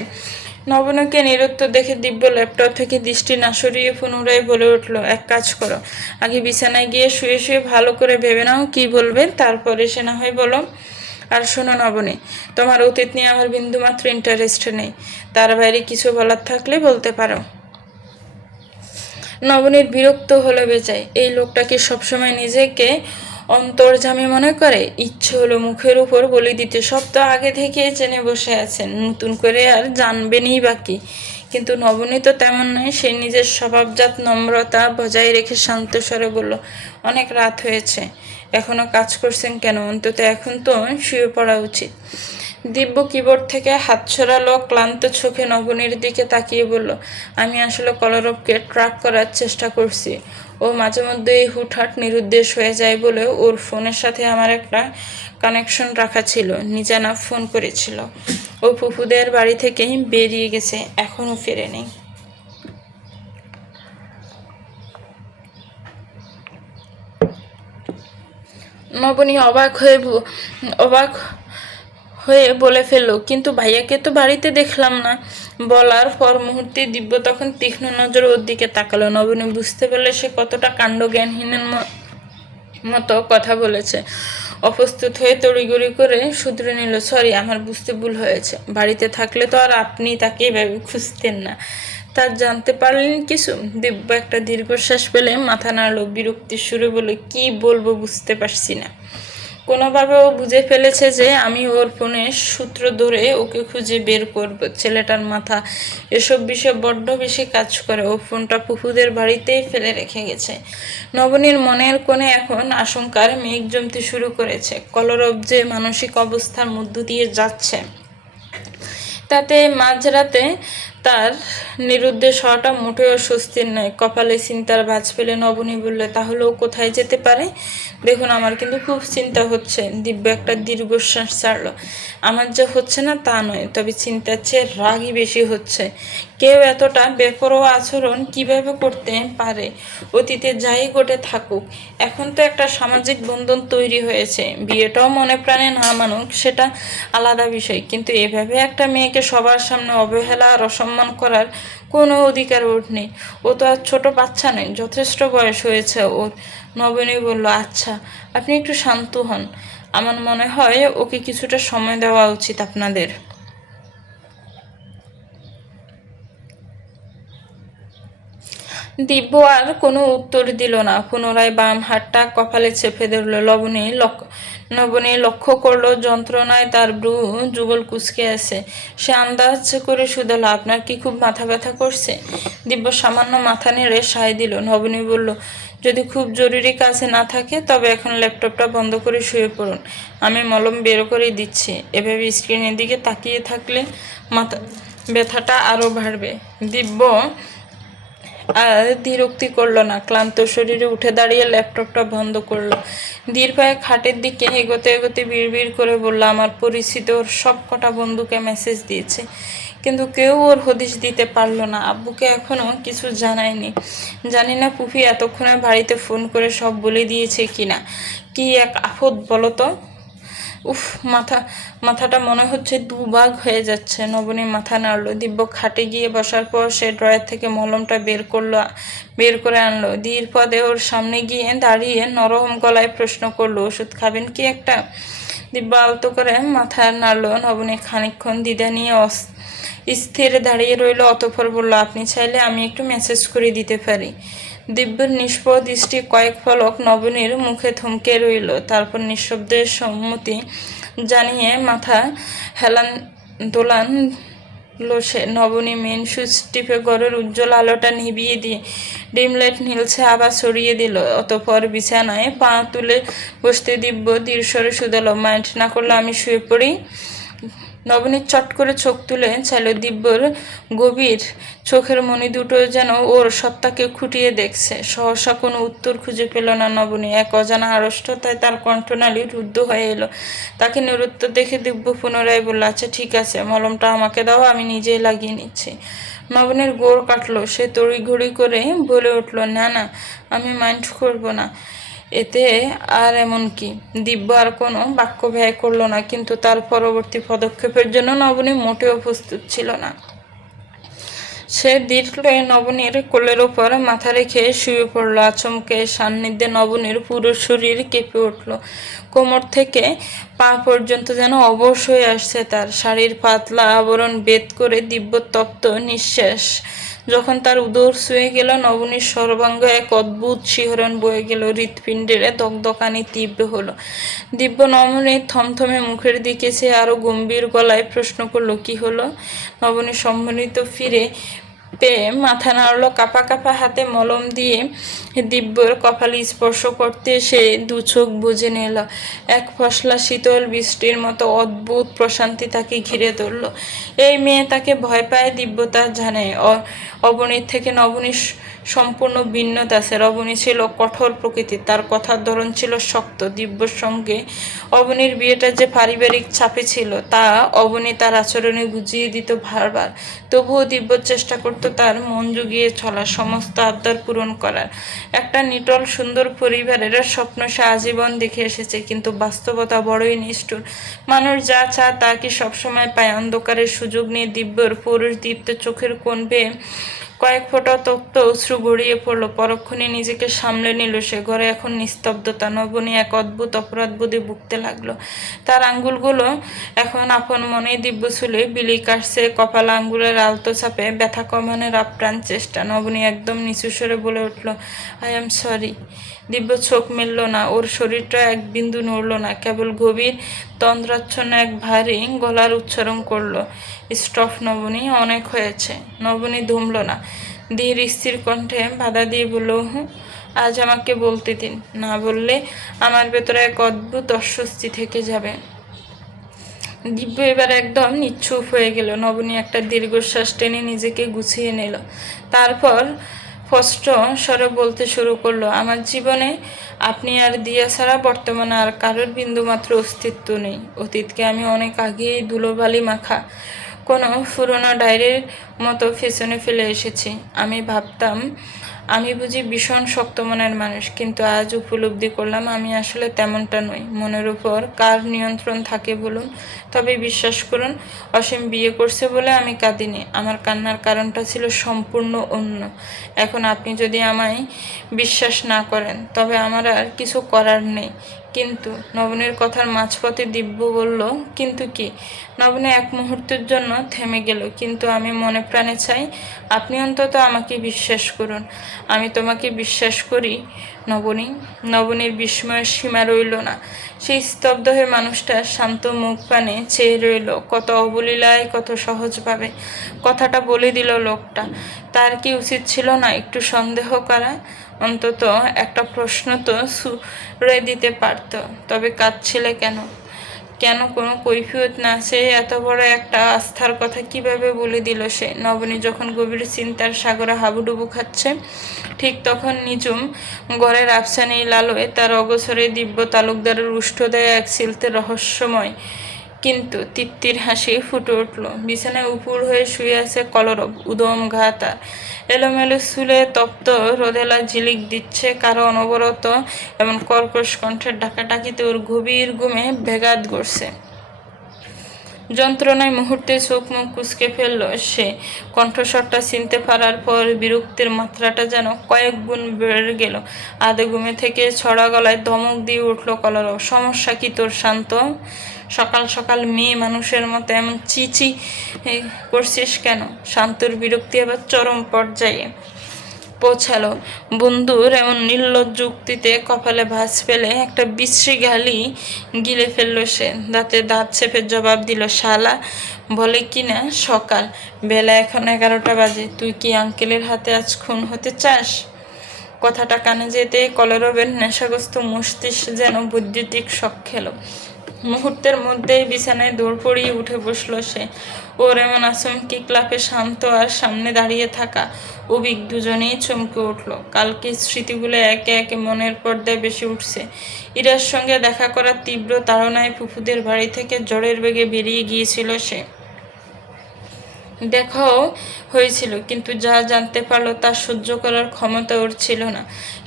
নবনীকে নিরুত্তর দেখে দিব্য ল্যাপটপ থেকে দৃষ্টি না সরিয়ে পুনরায় বলে উঠল, এক কাজ করো, আগে বিছানায় গিয়ে শুয়ে শুয়ে ভালো করে ভেবে নাও কি বলবে, তারপরে সে না হয় বলো। আর শোনো নবনী, তোমার অতীত নিয়ে আমার বিন্দুমাত্র ইন্টারেস্ট নেই। তার বাইরে কিছু বলার থাকলে বলতে পারো। নবনীর বিরক্ত হলো বেজায়। এই লোকটা কি সবসময় নিজেকে অন্তর্যামী মনে করে? ইচ্ছে হলো মুখের উপর বলে দিতে, সব তো আগে থেকে জেনে বসে আছেন, নতুন করে আর জানবেনই বাকি। কিন্তু নবনী তো তেমন নয়। সে নিজের স্বভাবজাত নম্রতা বজায় রেখে শান্ত স্বরে বলল, অনেক রাত হয়েছে, এখনো কাজ করছেন কেন? অন্তত এখন তো শুয়ে পড়া উচিত। দিব্য কিবোর্ড থেকে হাত ছড়ালো, ক্লান্ত চোখে নবনীর দিকে তাকিয়ে বলল, আমি আসলে কলরবকে ট্র্যাক করার চেষ্টা করছি। ও মাঝে মধ্যে এই হুটহাট নিরুদ্দেশ হয়ে যায় বলে ওর ফোনের সাথে আমার একটা কানেকশন রাখা ছিল। নিজানা ফোন করেছিল, ও ফুফুদের বাড়ি থেকেই বেরিয়ে গেছে, এখনও ফেরেনি। নবনী অবাক হয়ে বলে ফেলল, কিন্তু ভাইয়াকে তো বাড়িতে দেখলাম না। বলার পর মুহূর্তে দিব্য তখন তীক্ষ্ণ নজর ওর দিকে তাকালো। নবনী বুঝতে পারলে সে কতটা কাণ্ডজ্ঞানহীনের মতো কথা বলেছে। অপ্রস্তুত হয়ে তড়িঘড়ি করে শুধরে নিল, সরি, আমার বুঝতে ভুল হয়েছে। বাড়িতে থাকলে তো আর আপনি তাকে এভাবে খুঁজতেন না। তার জানতে পারলেন কিছু? দিব্য একটা দীর্ঘশ্বাস পেলে মাথা নাড়ল, বিরক্তির সুরে বলে, কি বলবো বুঝতে পারছি না। কোনোভাবে ও বুঝে ফেলেছে যে আমি ওর ফোনের সূত্র ধরে ওকে খুঁজে বের করব। ছেলেটার মাথা এসব বিষয়ে বড্ড বেশি কাজ করে। ও ফোনটা ফুফুদের বাড়িতেই ফেলে রেখে গেছে। নবনীর মনের কোণে এখন আশঙ্কার মেঘ জমতে শুরু করেছে। কলরব যে মানসিক অবস্থার মধ্য দিয়ে যাচ্ছে, তাতে মাঝরাতে তার নিরুদ্দেশ হওয়াটা মোটেও স্বস্তির নয়। কপালে চিন্তার ভাঁজ ফেলে নবনী বললে, তাহলে ও কোথায় যেতে পারে? দেখুন, আমার কিন্তু খুব চিন্তা হচ্ছে। দিব্য একটা দীর্ঘশ্বাস ছাড়ল। আমার যে হচ্ছে না তা নয়, তবে চিন্তার চেয়ে রাগই বেশি হচ্ছে। কেউ এতটা বেপরোয়া আচরণ কিভাবে করতে পারে? অতীতে যাই ঘটে থাকুক, এখন তো একটা সামাজিক বন্ধন তৈরি হয়েছে। বিয়েটাও মনে প্রাণে না মানুক সেটা আলাদা বিষয়, কিন্তু এভাবে একটা মেয়েকে সবার সামনে অবহেলা আর অসম্মান করার কোনো অধিকার ওর নেই। ও তো আর ছোট বাচ্চা নেই, যথেষ্ট বয়স হয়েছে ওর। নবনী বলল, আচ্ছা, আপনি একটু শান্ত হন। আমার মনে হয় ওকে কিছুটা সময় দেওয়া উচিত আপনাদের। দিব্য আর কোনো উত্তর দিল না। পুনরায় বাম হাতটা কপালে চেপে ধরল। নবনী লক্ষ্য করলো যন্ত্রণায় তার ব্রু যুগল কুঁচকে আছে। সে আন্দাজ করে শুধালো, আপনার কি খুব মাথা ব্যথা করছে? দিব্য সামান্য মাথা নেড়ে সায় দিল। নবনী বলল, যদি খুব জরুরি কাজে না থাকে তবে এখন ল্যাপটপটা বন্ধ করে শুয়ে পড়ুন, আমি মলম বের করে দিচ্ছি। এভাবে স্ক্রিনের দিকে তাকিয়ে থাকলে মাথা ব্যথাটা আরও বাড়বে। দিব্য আর বিরক্তি করলো না, ক্লান্ত শরীরে উঠে দাঁড়িয়ে ল্যাপটপটা বন্ধ করলো। ধীর পায়ে খাটের দিকে এগোতে এগোতে বিড়বিড় করে বলল, আমার পরিচিত ওর সব কটা বন্ধুকে মেসেজ দিয়েছে, কিন্তু কেউ ওর হদিশ দিতে পারলো না। আব্বুকে এখনও কিছু জানায়নি। জানি না পুফি এতক্ষণে বাড়িতে ফোন করে সব বলে দিয়েছে কিনা। কি এক আফত বলো তো। উফ, মাথাটা মনে হচ্ছে দুভাগ হয়ে যাচ্ছে। নবনী মাথা নাড়ল। দিব্য খাটে গিয়ে বসার পর সে ড্রয়ার থেকে মলমটা বের করে আনলো। ধীর পদে ওর সামনে গিয়ে দাঁড়িয়ে নরম গলায় প্রশ্ন করলো, ওষুধ খাবেন কি একটা? দিব্য আলতো করে মাথা নাড়ল। নবনী খানিকক্ষণ দ্বিধা নিয়ে স্থির দাঁড়িয়ে রইল, অতঃপর বলল, আপনি চাইলে আমি একটু মেসেজ করে দিতে পারি। দিব্যের নিষ্প্রভ দৃষ্টি কয়েক পলক নবনীর মুখে থমকে রইল, তারপর নিঃশব্দে সম্মতি জানিয়ে মাথা হেলান দোলান সে। নবনী মেন সুইচ টিপে ঘরের উজ্জ্বল আলোটা নিভিয়ে দিয়ে ডিম লাইট নীলছে আবার সরিয়ে দিল। অতঃপর বিছানায় পা তুলে বসতে দিব্য দৃঢ়স্বরে শুধালো, মাইন্ড না করলে আমি শুয়ে পড়ি? নবনী চট করে চোখ তুলে চাইল। দিব্যর গভীর চোখের মণি দুটো যেন ওর সত্তাকে খুঁটিয়ে দেখছে। সহসা কোনো উত্তর খুঁজে পেল না নবনী। এক অজানা আড়ষ্টতায় তার কণ্ঠনালী রুদ্ধ হয়ে এলো। তাকে নিরুত্তর দেখে দিব্য পুনরায় বলল, আচ্ছা ঠিক আছে, মলমটা আমাকে দাও, আমি নিজেই লাগিয়ে নিচ্ছি। নবনীর গোড় কাটলো। সে তড়িঘড়ি করে বলে উঠল, না না, আমি মাইন্ড করব না এতে। আর এমন কি? দিব্য আর কোনো বাক্য ব্যয় করল না, কিন্তু তার পরবর্তী পদক্ষেপের জন্য নবনী মোটেও প্রস্তুত ছিল না। সে দীর্ঘ নবনীর কোলের ওপর মাথা রেখে শুয়ে পড়ল। আচমকে সান্নিধ্যে নবনীর পুরো শরীর কেঁপে উঠল। কোমর থেকে পা পর্যন্ত যেন অবশ হয়ে আসছে তার। শাড়ির পাতলা আবরণ ভেদ করে দিব্য তপ্ত নিঃশ্বাস যখন তার উদর ছুঁয়ে গেল, নবনীর সর্বাঙ্গ এক অদ্ভুত শিহরণ বয়ে গেল। হৃৎপিণ্ডের দগদগানি তীব্র হলো। দিব্য নবনীর থমথমে মুখের দিকে সে আরো গম্ভীর গলায় প্রশ্ন করলো, কি হলো? নবনী সম্মিলিত ফিরে পেয়ে মাথা নাড়ল, কাঁপা কাঁপা হাতে মলম দিয়ে দিব্যর কপালে স্পর্শ করতে সে দু চোখ বুজে নিল। এক ফসলা শীতল বৃষ্টির মতো অদ্ভুত প্রশান্তি তাকে ঘিরে ধরল। এই মেয়ে তাকে ভয় পায়, দিব্য তা জানে। অবনীর থেকে নবনী সম্পূর্ণ ভিন্ন দাসের। অবনী ছিল কঠোর প্রকৃতির, তার কথার ধরন ছিল শক্ত। দিব্যর সঙ্গে অবনীর বিয়েটা যে পারিবারিক চাপে ছিল তা অবনী তার আচরণে বুঝিয়ে দিত বারবার। তবুও দিব্য চেষ্টা করত তার মন জুগিয়ে চলার, সমস্ত আবদার পূরণ করার। একটা নিটল সুন্দর পরিবারের স্বপ্ন সে আজীবন দেখে এসেছে, কিন্তু বাস্তবতা বড়ই নিষ্ঠুর। মানুষ যা চায় তা কি সবসময় পায়? অন্ধকারের সুযোগ নিয়ে দিব্যর পুরুষ দীপ্ত চোখের কোণ বেয়ে কয়েক ফোঁটা তপ্ত অশ্রু গড়িয়ে পড়ল। পরক্ষণে নিজেকে সামলে নিল সে। ঘরে এখন নিস্তব্ধতা। নবনী এক অদ্ভুত অপরাধবোধে ভুগতে লাগলো। তার আঙ্গুলগুলো এখন আপন মনেই দিব্য চুলে বিলি কাটছে, কপাল আঙ্গুলের আলতো চাপে ব্যথা কমানোর আপ্রাণ চেষ্টা। নবনী একদম নিচু স্বরে বলে উঠল, আই এম সরি। দিব্য চোখ মেলল না, ওর শরীরটা এক বিন্দু নড়ল না, কেবল গভীর তন্দ্রাচ্ছন্ন এক ভারী গলার উচ্চারণ করলো, স্টপ নবনী, অনেক হয়েছে। নবনী ধমল না, ধীর স্থির কণ্ঠে বাধা দিয়ে বলল, আজ আমাকে বলতে দিন, না বললে আমার ভেতরে এক অদ্ভুত অস্বস্তি থেকে যাবে। দিব্য এবার একদম নিশ্চুপ হয়ে গেল। নবনী একটা দীর্ঘশ্বাস টেনে নিজেকে গুছিয়ে নিল। তারপর স্পষ্ট স্বরে বলতে শুরু করলো, আমার জীবনে আপনি আর দিয়া ছাড়া বর্তমানে আর কারোর বিন্দুমাত্র অস্তিত্ব নেই। অতীতকে আমি অনেক আগেই ধুলোবালি মাখা কোনো পুরনো ডায়েরির মতো পেছনে ফেলে এসেছি। আমি ভাবতাম আমি বুঝি ভীষণ শক্ত মনের মানুষ, কিন্তু আজ উপলব্ধি করলাম আমি আসলে তেমনটা নই। মনের উপর কার নিয়ন্ত্রণ থাকে বলুন? তবে বিশ্বাস করুন, অসীম বিয়ে করছে বলে আমি কাঁদিনি। আমার কান্নার কারণটা ছিল সম্পূর্ণ অন্য। এখন আপনি যদি আমায় বিশ্বাস না করেন তবে আমার আর কিছু করার নেই। কিন্তু নবনীর কথার মাঝপথে দিব্য বলল, কিন্তু কি? নবনী এক মুহূর্তের জন্য থেমে গেল। কিন্তু আমি মনে প্রাণে চাই আপনি অন্তত আমাকে বিশ্বাস করুন। আমি তোমাকে বিশ্বাস করি নবনী। নবনীর বিস্ময়ের সীমা রইল না। সেই স্তব্ধ হয়ে মানুষটা শান্ত মুখ পানে চেয়ে রইল, কত অবলীলায়, কত সহজভাবে কথাটা বলে দিল লোকটা। তার কি উচিত ছিল না একটু সন্দেহ করা? অন্তত একটা প্রশ্ন তো ছুড়ে দিতে পারত। তবে কাঁদছিলে কেন? কেন কোনো কৈফিয়ত না সে এত বড় একটা আস্থার কথা কিভাবে বলে দিল সে? নবনী যখন গভীর চিন্তার সাগরে হাবুডুবু খাচ্ছে, ঠিক তখন নিঝুম ঘরের আফসানি লালোয় তার অগোচরে দিব্য তালুকদারের উষ্ঠদয় এক সিলতে রহস্যময় কিন্তু তৃপ্তির হাসি ফুটে উঠল। বিছানায় উপুর হয়ে শুয়ে আছে কলরব, উদম ঘা তার। এলোমেলো চুলে তপ্ত রোদেলা ঝিলিক দিচ্ছে, কারো অনবরত এবং কর্কশ কণ্ঠের ডাকাডাকিতে ওর গভীর ঘুমে ব্যাঘাত ঘটছে। যন্ত্রণায় মুহূর্তে চোখ মুখ কুঁচকে ফেলল সে। কণ্ঠস্বরটা চিনতে পারার পর বিরক্তির মাত্রাটা যেন কয়েক গুণ বেড়ে গেল। আধে ঘুমে থেকে ছড়া গলায় ধমক দিয়ে উঠল কলরব, সমস্যা কি তোর শান্ত? সকাল সকাল মেয়ে মানুষের মতো এমন চিচি করছিস কেন? শান্তর বিরক্তি আবার চরম পর্যায়ে পৌঁছালো। বন্ধুর এমন নির্লজ্জ উক্তিতে কপালে ভাঁজ ফেলে একটা বিশ্রী গালি গিলে ফেললো সে। দাঁতে দাঁত চেপে জবাব দিল, শালা বলে কি না সকাল, বেলা এখন 11টা বাজে, তুই কি আঙ্কেলের হাতে আজ খুন হতে চাস? কথাটা কানে যেতে কলরবের নেশাগ্রস্ত মস্তিষ্ক যেন বৈদ্যুতিক শক খেলো। মুহূর্তের মধ্যেই বিছানায় দৌড় পড়িয়ে উঠে বসল সে। ওর এমন আচমকি ক্লাপে শান্ত আর সামনে দাঁড়িয়ে থাকা অভিক দুজনেই চমকে উঠল। কালকে স্মৃতিগুলো একে একে মনের পর্দায় বেশি উঠছে। ইরার সঙ্গে দেখা করার তীব্র তাড়নায় ফুফুদের বাড়ি থেকে ঝড়ের বেগে বেরিয়ে গিয়েছিল সে। দেখাও হয়েছিল, কিন্তু যা জানতে পারলো তা সহ্য করার ক্ষমতা ওর ছিল না।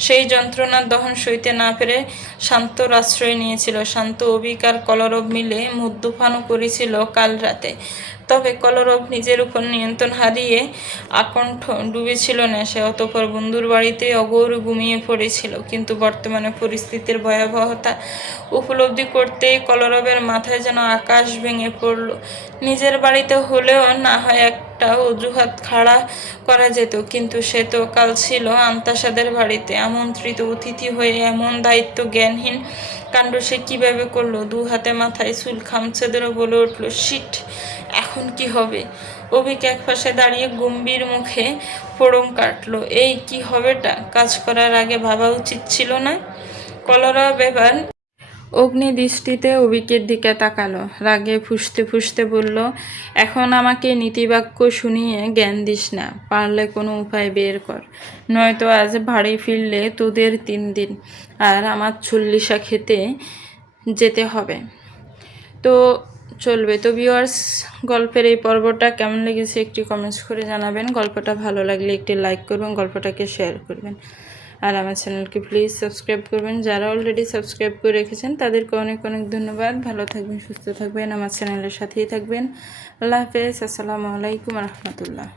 সেই যন্ত্রণার দহন সইতে না পেরে শান্তর আশ্রয় নিয়েছিল। শান্ত, অভিক আর কলরব মিলে মদ্যপানও করেছিল কাল রাতে। তবে কলরব নিজের উপর নিয়ন্ত্রণ হারিয়ে আকণ্ঠ ডুবেছিল নেশায়। অতঃপর বন্ধুর বাড়িতে অগৌর ঘুমিয়ে পড়েছিল। কিন্তু বর্তমানে পরিস্থিতির ভয়াবহতা উপলব্ধি করতেই কলরবের মাথায় যেন আকাশ ভেঙে পড়ল। নিজের বাড়িতে হলেও না হয় একটা একটা অজুহাত খাড়া করা যেত, কিন্তু সে তো কাল ছিল আন্তাসাদের বাড়িতে আমন্ত্রিত অতিথি হয়ে এমন দায়িত্ব জ্ঞানহীন কাণ্ড সে কীভাবে করলো? দু হাতে মাথায় চুল খামচে ধরে বলে উঠল, শিট, এখন কি হবে? অভিক একপাশে দাঁড়িয়ে গম্ভীর মুখে ফোড়ন কাটলো। এই কি হবেটা? কাজ করার আগে ভাবা উচিত ছিল না? কলরব এবার অগ্নি দৃষ্টিতে অভিকের দিকে তাকালো, রাগে ফুঁসতে ফুঁসতে বলল, এখন আমাকে নীতিবাক্য শুনিয়ে জ্ঞান দিস না, পারলে কোনো উপায় বের কর, নয়তো আজ বাড়ি ফিরলে তোদের 3 দিন আর আমার চল্লিশা খেতে যেতে হবে। তো চলবে। তো ভিউয়ার্স, গল্পের এই পর্বটা কেমন লেগেছে একটি কমেন্টস করে জানাবেন। গল্পটা ভালো লাগলে একটি লাইক করবেন, গল্পটাকে শেয়ার করবেন, আর আমার চ্যানেলকে প্লিজ সাবস্ক্রাইব করবেন। যারা অলরেডি সাবস্ক্রাইব করে রেখেছেন তাদেরকে অনেক অনেক ধন্যবাদ। ভালো থাকবেন, সুস্থ থাকবেন, আমার চ্যানেলের সাথেই থাকবেন। আল্লাহ হাফেজ। আসসালামু আলাইকুম রহমতুল্লাহ।